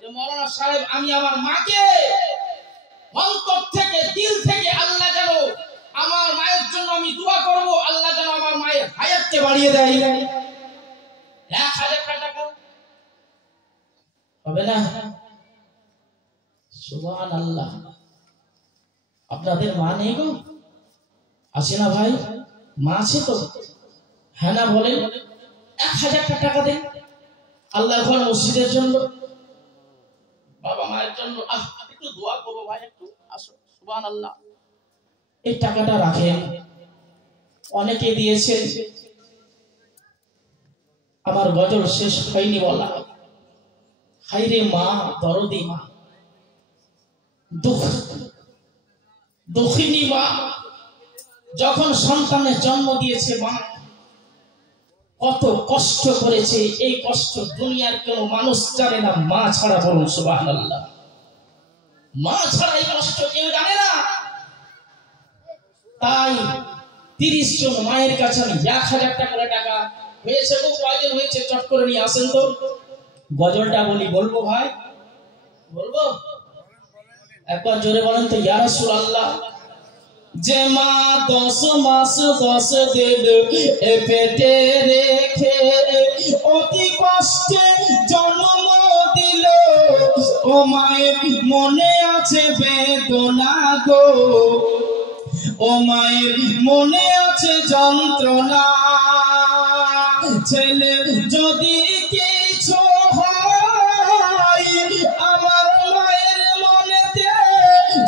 যে মাওলানা সাহেব, আমি আমার মাকে অন্তর থেকে দিল থেকে আল্লাহ জানো আমার মায়ের জন্য আমি দোয়া করব, আল্লাহ যেন আমার মায়ের হায়াতকে বাড়িয়ে দেয়। 1000 টাকা হবে না? সুবহানাল্লাহ। আপনাদের মা নেই গো? আছে না ভাই? মা আছে তো? হ্যাঁ না বলেন? 1000 টাকা দেন আল্লাহর ঘর মসজিদের জন্য, বাবা মায়ের জন্য। একটু দোয়া করবো ভাই, একটু আসো। সুবহানাল্লাহ। এই টাকাটা রাখেন, অনেকে দিয়েছে। আমার গজল শেষ হয়নি বলা। হাইরে মা, দরদি মা, দুঃখিনী মা, যখন সন্তানের জন্ম দিয়েছে মা কত কষ্ট করেছে। এই কষ্ট দুনিয়ার কোন মানুষ জানে না, মা ছাড়া। বলুন সুবহানাল্লাহ। মা ছাড়া এই কষ্ট কেউ জানে না। তাই 30 জন মায়ের কাছে আমি 1000 টাকা হয়েছে গো, কয়জন হয়েছে চট করে নিয়ে আসেন তো। গজলটা বলবো ভাই? বলবো? একবার জোরে বলেন তো, ইয়া রাসূলুল্লাহ। যে মা 10 মাস 10 দিন পেটে রেখে অতি কষ্টে জন্ম দিল, ও মায়ের মনে আছে বেদনা গো, ও মায়ের মনে আছে যন্ত্রণা। ছেলে যদি কিছু হয় আমার মায়ের মনেতে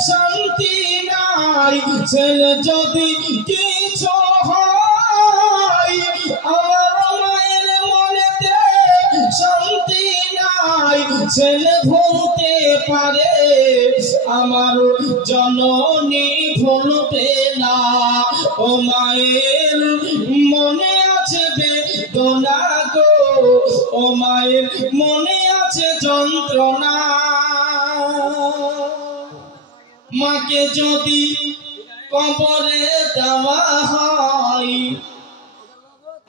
শান্তি নাই। ছেলে যদি কিছু হয় আমার মায়ের মনেতে শান্তি নাই। ছেলে ভুলতে পারে আমার জননী ভুলবে না, ও মায়ের মনে আছে বেদনা গো, ও মায়ের মনে আছে যন্ত্রণা। মাকে যদি কবরে দেওয়া হয়,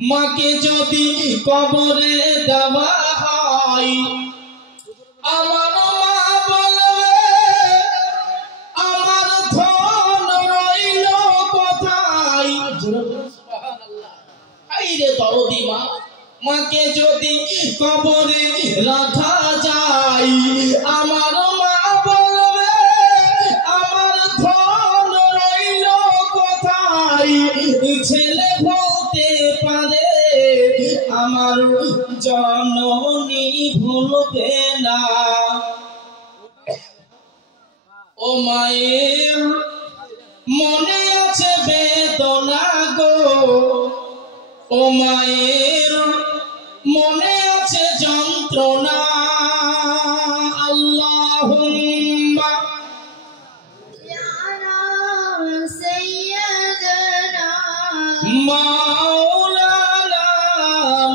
মাকে যদি কবরে দেওয়া হয়, আমার মা বলবে আমার ধন রইল কোথায়। হাইরে দরদি মা, মাকে যদি কবরে রাখা যায়, আমার মা বলবে আমার ধন রইল কোথায়। ছেলে বলতে পারে আমার জননী ভুলবে না, ও মায়ের মনে আছে বেদনা গো, ও মায়ের মনে আছে যন্ত্রণা। আল্লাহুম্মা মাওলানা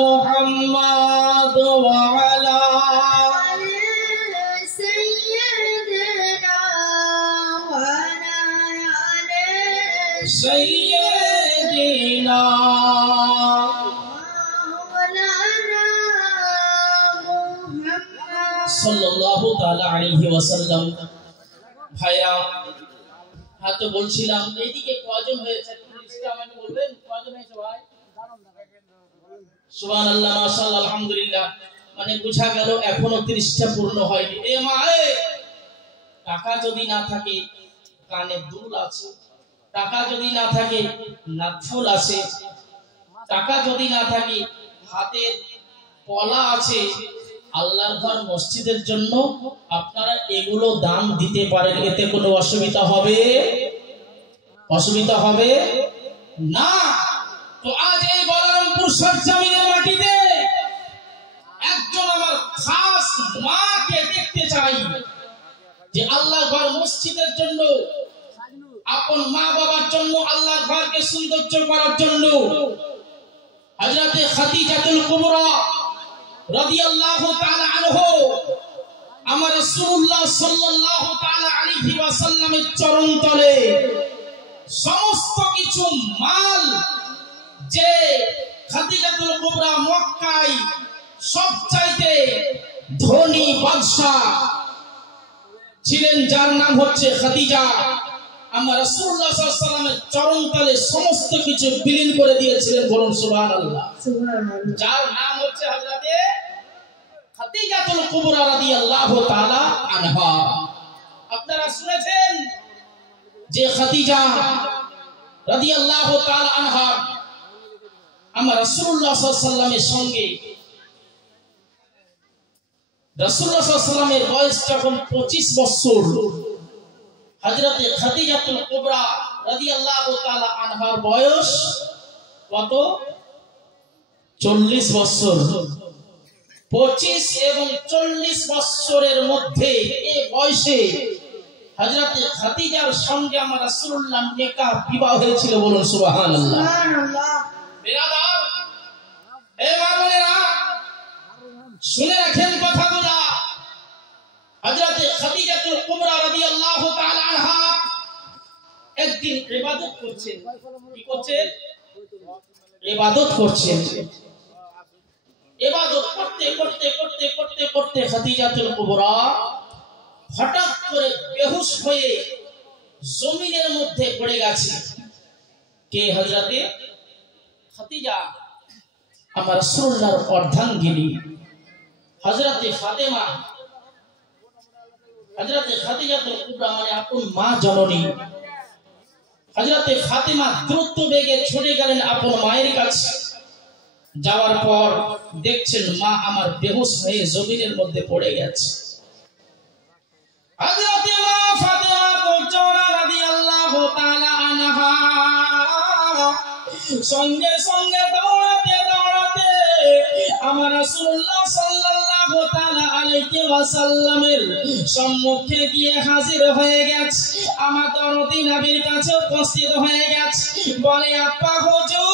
মুহাম্মদ ওয়া আলা সাইয়্যিদিনা সাল্লাল্লাহু তাআলা আলাইহি ওয়াসাল্লাম। ভাইরা, হ্যাঁ তো বলছিলাম এইদিকে কয়জন হয়েছে লিস্টে আমাকে বলবেন কয়জন হয়েছে ভাই? সুবহানাল্লাহ, মাশাআল্লাহ, আলহামদুলিল্লাহ। মানে বুঝা গেল এখনো 30টা পূর্ণ হয়নি। এ মা, টাকা যদি না থাকে কানে দুল আছে, টাকা যদি না থাকে নাকফুল আছে, টাকা যদি না থাকে হাতের পলা আছে। আল্লাহর ঘর মসজিদের জন্য আপনারা এগুলো দান দিতে পারেন, এতে কোনো অসুবিধা হবে? অসুবিধা হবে না। তো আজ এই বলরামপুর সরজমিনের মাটিতে একজন আমার খাস মাকে দেখতে চাই, যে আল্লাহর ঘর মসজিদের জন্য, আপন মা বাবার জন্য, আল্লাহর ঘরকে সৌন্দর্য করার জন্য হযরতে খাদিজাতুল কুবরা রাদিয়াল্লাহু তাআলা আনহু আমার রাসূলুল্লাহ সাল্লাল্লাহু তাআলা আলাইহি ওয়াসাল্লামের চরণ তলে সমস্ত কিছু মাল, যে খাদিজাতুল কুবরা মক্কায় সবচাইতে ধনী বাদশা ছিলেন, যার নাম হচ্ছে খাদিজা। আমার রাসূলুল্লাহ সাল্লাল্লাহু আলাইহি ওয়াসাল্লামের চরণ তলে সমস্ত কিছু বিলীন করে দিয়েছিলেন। বলুন সুবহানাল্লাহ। সুবহানাল্লাহ। যার নাম হচ্ছে হযরতে খাদিজাতুল কুবরা রাদিয়াল্লাহু তাআলা আনহা। শুনেছেন যে খাদিজা রাদিয়াল্লাহু তাআলা আনহা আমার রাসূলুল্লাহ সাল্লাল্লাহু আলাইহি ওয়াসাল্লামের সঙ্গে, রাসূলুল্লাহ সাল্লাল্লাহু আলাইহি ওয়াসাল্লামের বয়স যখন 25 বছর, হযরতে খাদিজাতুল কুবরা রাদিয়াল্লাহু তাআলা আনহার বয়স কত? 40 বছর। 25 এবং 40 বছরের মধ্যে এই বয়সে হযরতে খাদিজার সঙ্গে আমার রাসূলুল্লাহ নিকাহ বিবাহ হয়েছিল। বলুন সুবহানাল্লাহ। সুবহানাল্লাহ। বিরাদার, এ মা বোনেরা শুনে রাখেন কথাগুলো। হযরতে খাদিজাতুল কুবরা রাদিয়াল্লাহু তাআলা আনহা একদিন ইবাদত করছেন। কি করছেন? ইবাদত করছেন। ইবাদত করতে করতে করতে করতে করতে খাদিজাতুল কুবরা হঠাৎ করে বেহুশ হয়ে জমিনের মধ্যে পড়ে গেছে। কে? হযরতে খাদিজা, আমার রাসূলুল্লাহর অর্ধাঙ্গিনী হযরতে ফাতেমা। হযরতে খাদিজাতুল কুবরা মানে আপন মা জননী। হযরতে ফাতেমা দ্রুত বেগে ছুটে গেলেন আপন মায়ের কাছে। যাওয়ার পর দেখছেন মা আমার বেহুশ হয়ে জমিনের মধ্যে পড়ে গেছে। হযরতে মা ফাতেমা কুবরা রাদিয়াল্লাহু তাআলা আনহা সঙ্গে সঙ্গে দৌড়াতে দৌড়াতে আমার রাসূলুল্লাহ সাল্লাল্লাহু তাআলা আলাইহি ওয়াসাল্লামের সম্মুখে গিয়ে হাজির হয়ে গেছে। আমার দরদি নবীর কাছে উপস্থিত হয়ে গেছে। বলে, আপা হুজুর,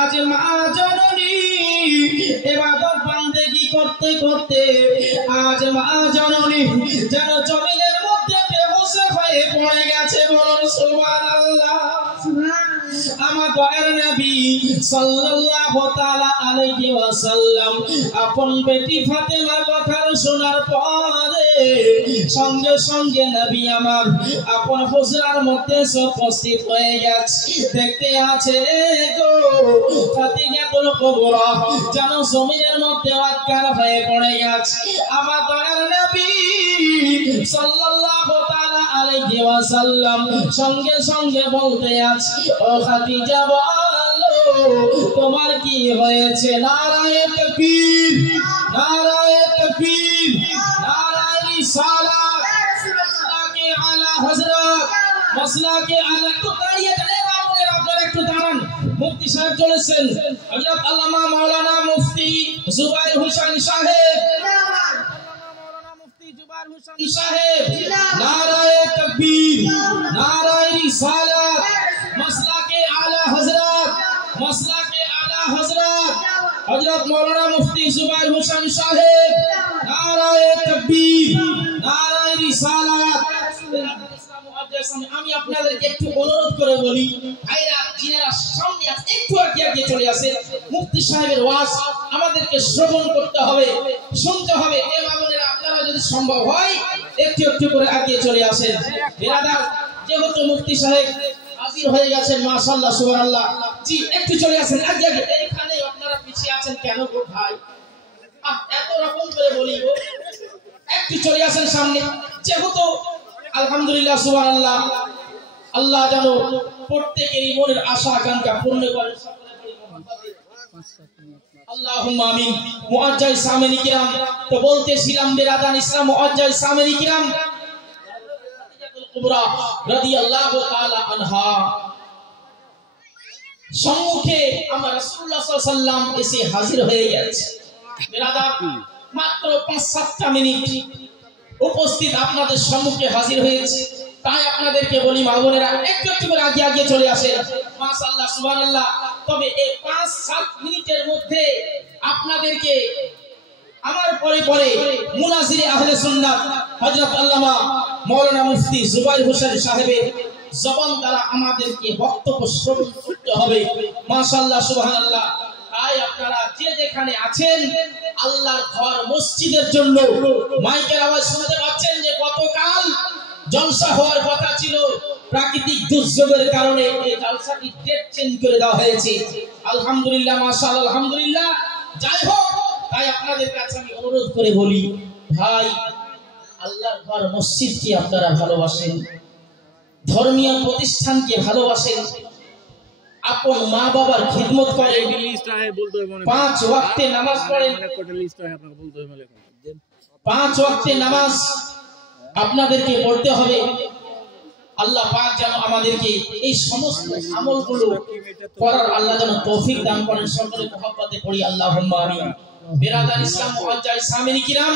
আজ মা জননী ইবাদত বান্দেগি করতে করতে আজ মা জননী যেন জমিনের মধ্যে বেহুশ হয়ে পড়ে গেছে। বলুন সুবহানাল্লাহ। আমার দয়ার নবী সাল্লাল্লাহু তাআলা আলাইহি ওয়াসাল্লাম আপন বেটি ফাতেমার কথা শোনার পরে সঙ্গে সঙ্গে নবী আমার আপন হুজরার মধ্যে উপস্থিত হয়ে গেছে। দেখতে আছে গো খাদিজাতুল কুবরা যেন জমিনের মধ্যে অজ্ঞান হয়ে পড়ে গেছে। আমার দয়ার নবী সাল্লাল্লাহু তাআলা আলাইহি ওয়াসাল্লাম সঙ্গে সঙ্গে বলতে আছে, ও খাদিজা বলো তোমার কি হয়েছে? নারায়ে তাকবীর, নারায়ে তাকবীর, নারায়ে রিসালাত, মাসলাকে আলা হযরত, মাসলাকে আলা। একটু দাঁড়িয়ে দাঁড়িয়ে আপনারা একটু দাঁড়ান। মুফতি সাহেব চলেছেন, হযরত আল্লামা মাওলানা মুফতি জুবাইর হোসেন সাহেব। সাহেব নারায়ে তাকবীর, নারায়ে রিসালাত, মাসলাকে আলা হযরত, মাসলাকে আলা হযরত হযরত মাওলানা মুফতি জুবাইর হোসেন সাহেব। নারায়ে তাকবীর, নারায়ে রিসালাত। আমি আপনাদেরকে একটু অনুরোধ করে বলি, ভাইরা যিনারা সামনে একটু আগে চলে আসে। মুফতি সাহেবের ওয়াজ আমাদেরকে শ্রবণ করতে হবে, শুনতে হবে। এই মামুনেরা আপনারা যদি সম্ভব হয় একটু একটু করে আগে চলে আসেন। বিরাদার, যেহেতু মুফতি সাহেব হাজির হয়ে গেছেন, মাশাআল্লাহ সুবহানাল্লাহ, জি একটু চলে আসেন আগে আগে। এইখানে আপনারা পিছিয়ে আছেন কেন গো ভাই? এত রকম করে বলি গো, একটু চলে আসেন সামনে। যেহেতু আলহামদুলিল্লাহ সুবহানাল্লাহ, আল্লাহ যেন প্রত্যেকেরই মনের আশা আকাঙ্ক্ষা পূর্ণ করেন। আল্লাহুম্মা আমিন। মুআজ্জাজ সামিনী কিরাম, তো বলতেছিলাম বিরাদান ইসলাম, মুআজ্জাজ সামিনী কিরাম, খাদিজাতুল কুবরা রাদিয়াল্লাহু তাআলা আনহা সম্মুখে আমার রাসূলুল্লাহ সাল্লাল্লাহু আলাইহি ওয়াসাল্লাম এসে হাজির হয়ে গেছে। বিরাদার, মাত্র 5-7টা মিনিট উপস্থিত আপনাদের সম্মুখে হাজির হয়েছে। তাই আপনাদেরকে বলি মা বোনেরা একটু একটু করে আগে আগে চলে আসেন। মাশাআল্লাহ সুবহানাল্লাহ। তবে এই 5-7 মিনিটের মধ্যে আপনাদেরকে আমার পরে পরে মুনাজিরে আহলে সুন্নাত হযরত আল্লামা মাওলানা মুফতি জুবাইর হোসেন সাহেবের জবান দ্বারা আমাদেরকে বক্তব্য শ্রবণ করতে হবে। মাশাআল্লাহ সুবহানাল্লাহ। তাই আপনারা যে যেখানে আছেন, আল্লাহর ঘর মসজিদের জন্য মাইকের আওয়াজ শুনতে পাচ্ছেন যে গতকাল জলসা হওয়ার কথা ছিল, প্রাকৃতিক দুর্যোগের কারণে এই জলসাটি ডেট চেঞ্জ করে দেওয়া হয়েছে। আলহামদুলিল্লাহ, মাশাআল্লাহ, আলহামদুলিল্লাহ। যাই হোক, তাই আপনাদের কাছে আমি অনুরোধ করে বলি, ভাই আল্লাহর ঘর মসজিদকে আপনারা ভালোবাসেন, ধর্মীয় প্রতিষ্ঠানকে ভালোবাসেন, আপন মা বাবার খিদমত করেন, 5 ওয়াক্তে নামাজ পড়েন। 5 ওয়াক্তে নামাজ আপনাদেরকে পড়তে হবে। আল্লাহ পাক যেন আমাদেরকে এই সমস্ত আমলগুলো করার আল্লাহ যেন তৌফিক দান করেন। সকলে মুহাব্বতে পড়ি আল্লাহুম্মা আমিন। বিরাদার ইসলাম মুআজ্জাজ সামিরি কিরাম,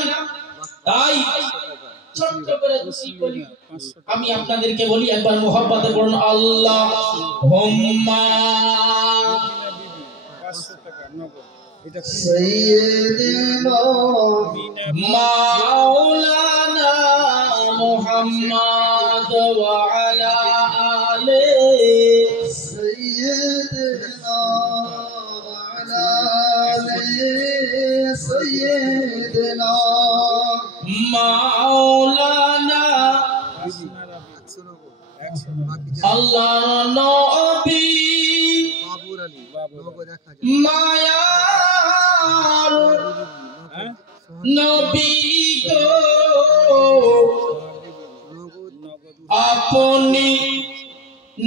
তাই ছোট্ট করে দুটি বলি, আমি আপনাদেরকে বলি, একবার মুহাব্বতে পড়ুন আল্লাহুম্মা সাইয়্যিদিনা মাওলানা মুহাম্মদ ওয়া আলা আলি সাইয়্যিদিনা ওয়া আলা আলি সাইয়্যিদিনা মাওলানা আল্লাহর নবী মায়ার নবী গো আপনি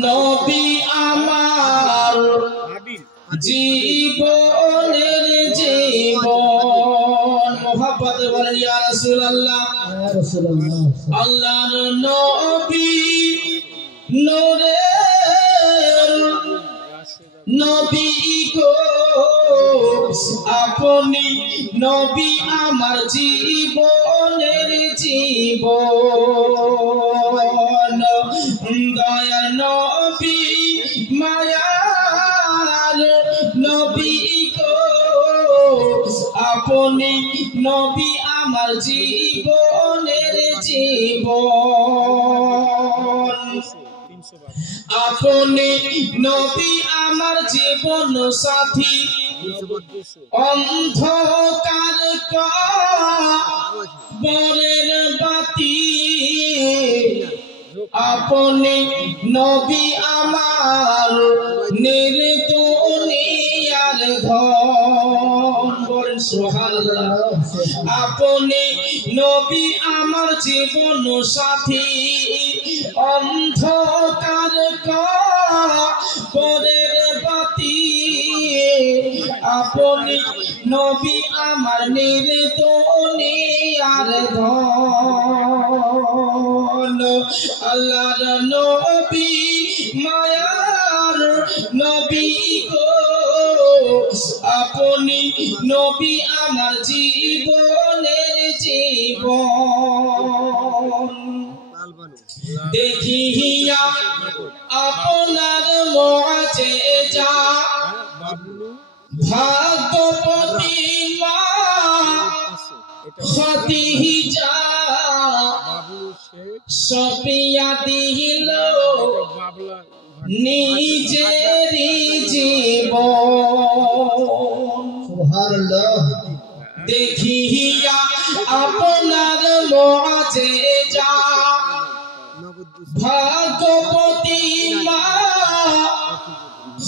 নবী আমার জীবনের জীবন। মুহাব্বতে বলেন ইয়া রাসূলুল্লাহ, ইয়া রাসূলুল্লাহ। আল্লাহর নবী নূরের নবী গো আপনি নবী আমার জীবনের জীবন। দয়ার নবী মায়ার নবী গো আপনি নবী আমার জীবনের জীবন। আপনি নবী আমার জীবন সাথী, অন্ধকার কবরের বাতি। আপনি নবী আমার নির্দুনিয়ার ধন। বলেন সুবহানাল্লাহ। আপনি নবী আমার জীবন সাথী, অন্ধকার কবরের বাতি। আপনি নবী আমার নির্দুনিয়ার ধন। আল্লাহর নবী মায়ার নবী গো আপনি নবী আমার জীবনের জীবন। দেখিয়া আপনার মুআজিজা ভাগ্যবতী মা খদিজা সপিয়া দিল নিজেরই জীবন। সুবহানাল্লাহ। দেখিয়া আপনার মুআজিজা ভাগ্যবতী মা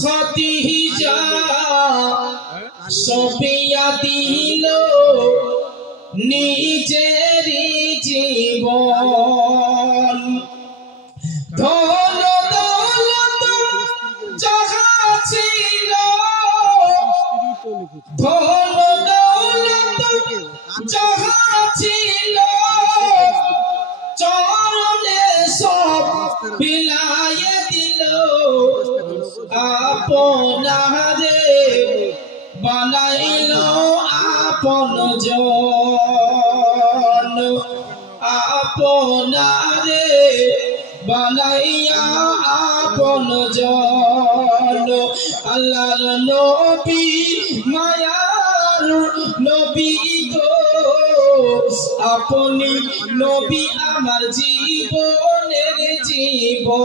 খদিজা সপিয়া দিল নিজেরই জীবন। ধন দৌলত যাহা ছিল, ধন দৌলত যাহা ছিল, চরণে সব বিলায়ে দিল। আপনারে বানাইল আপন জন, আপনারে বানাইয়া আপন জন। আল্লাহর নবী মায়ার নবী গো আপনি নবী আমার জীবনের জীবন।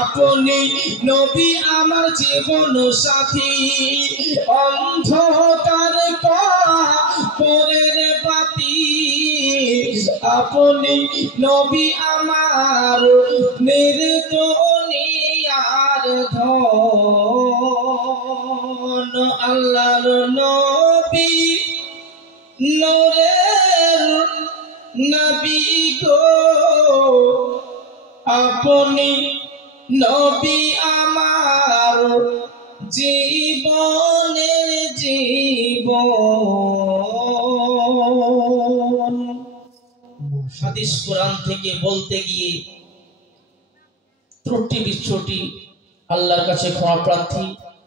আপনি নবী আমার জীবন সাথী, অন্ধকার কবরের বাতি। আপনি নবী আমার নির্দুনিয়ার ধন। আল্লাহর নবী নূরের নবী গো আপনি নবী আমার জীবনের জীবন। হাদিস কোরআন থেকে বলতে গিয়ে ত্রুটি বিচ্ছুটি আল্লাহর কাছে ক্ষমা প্রার্থী।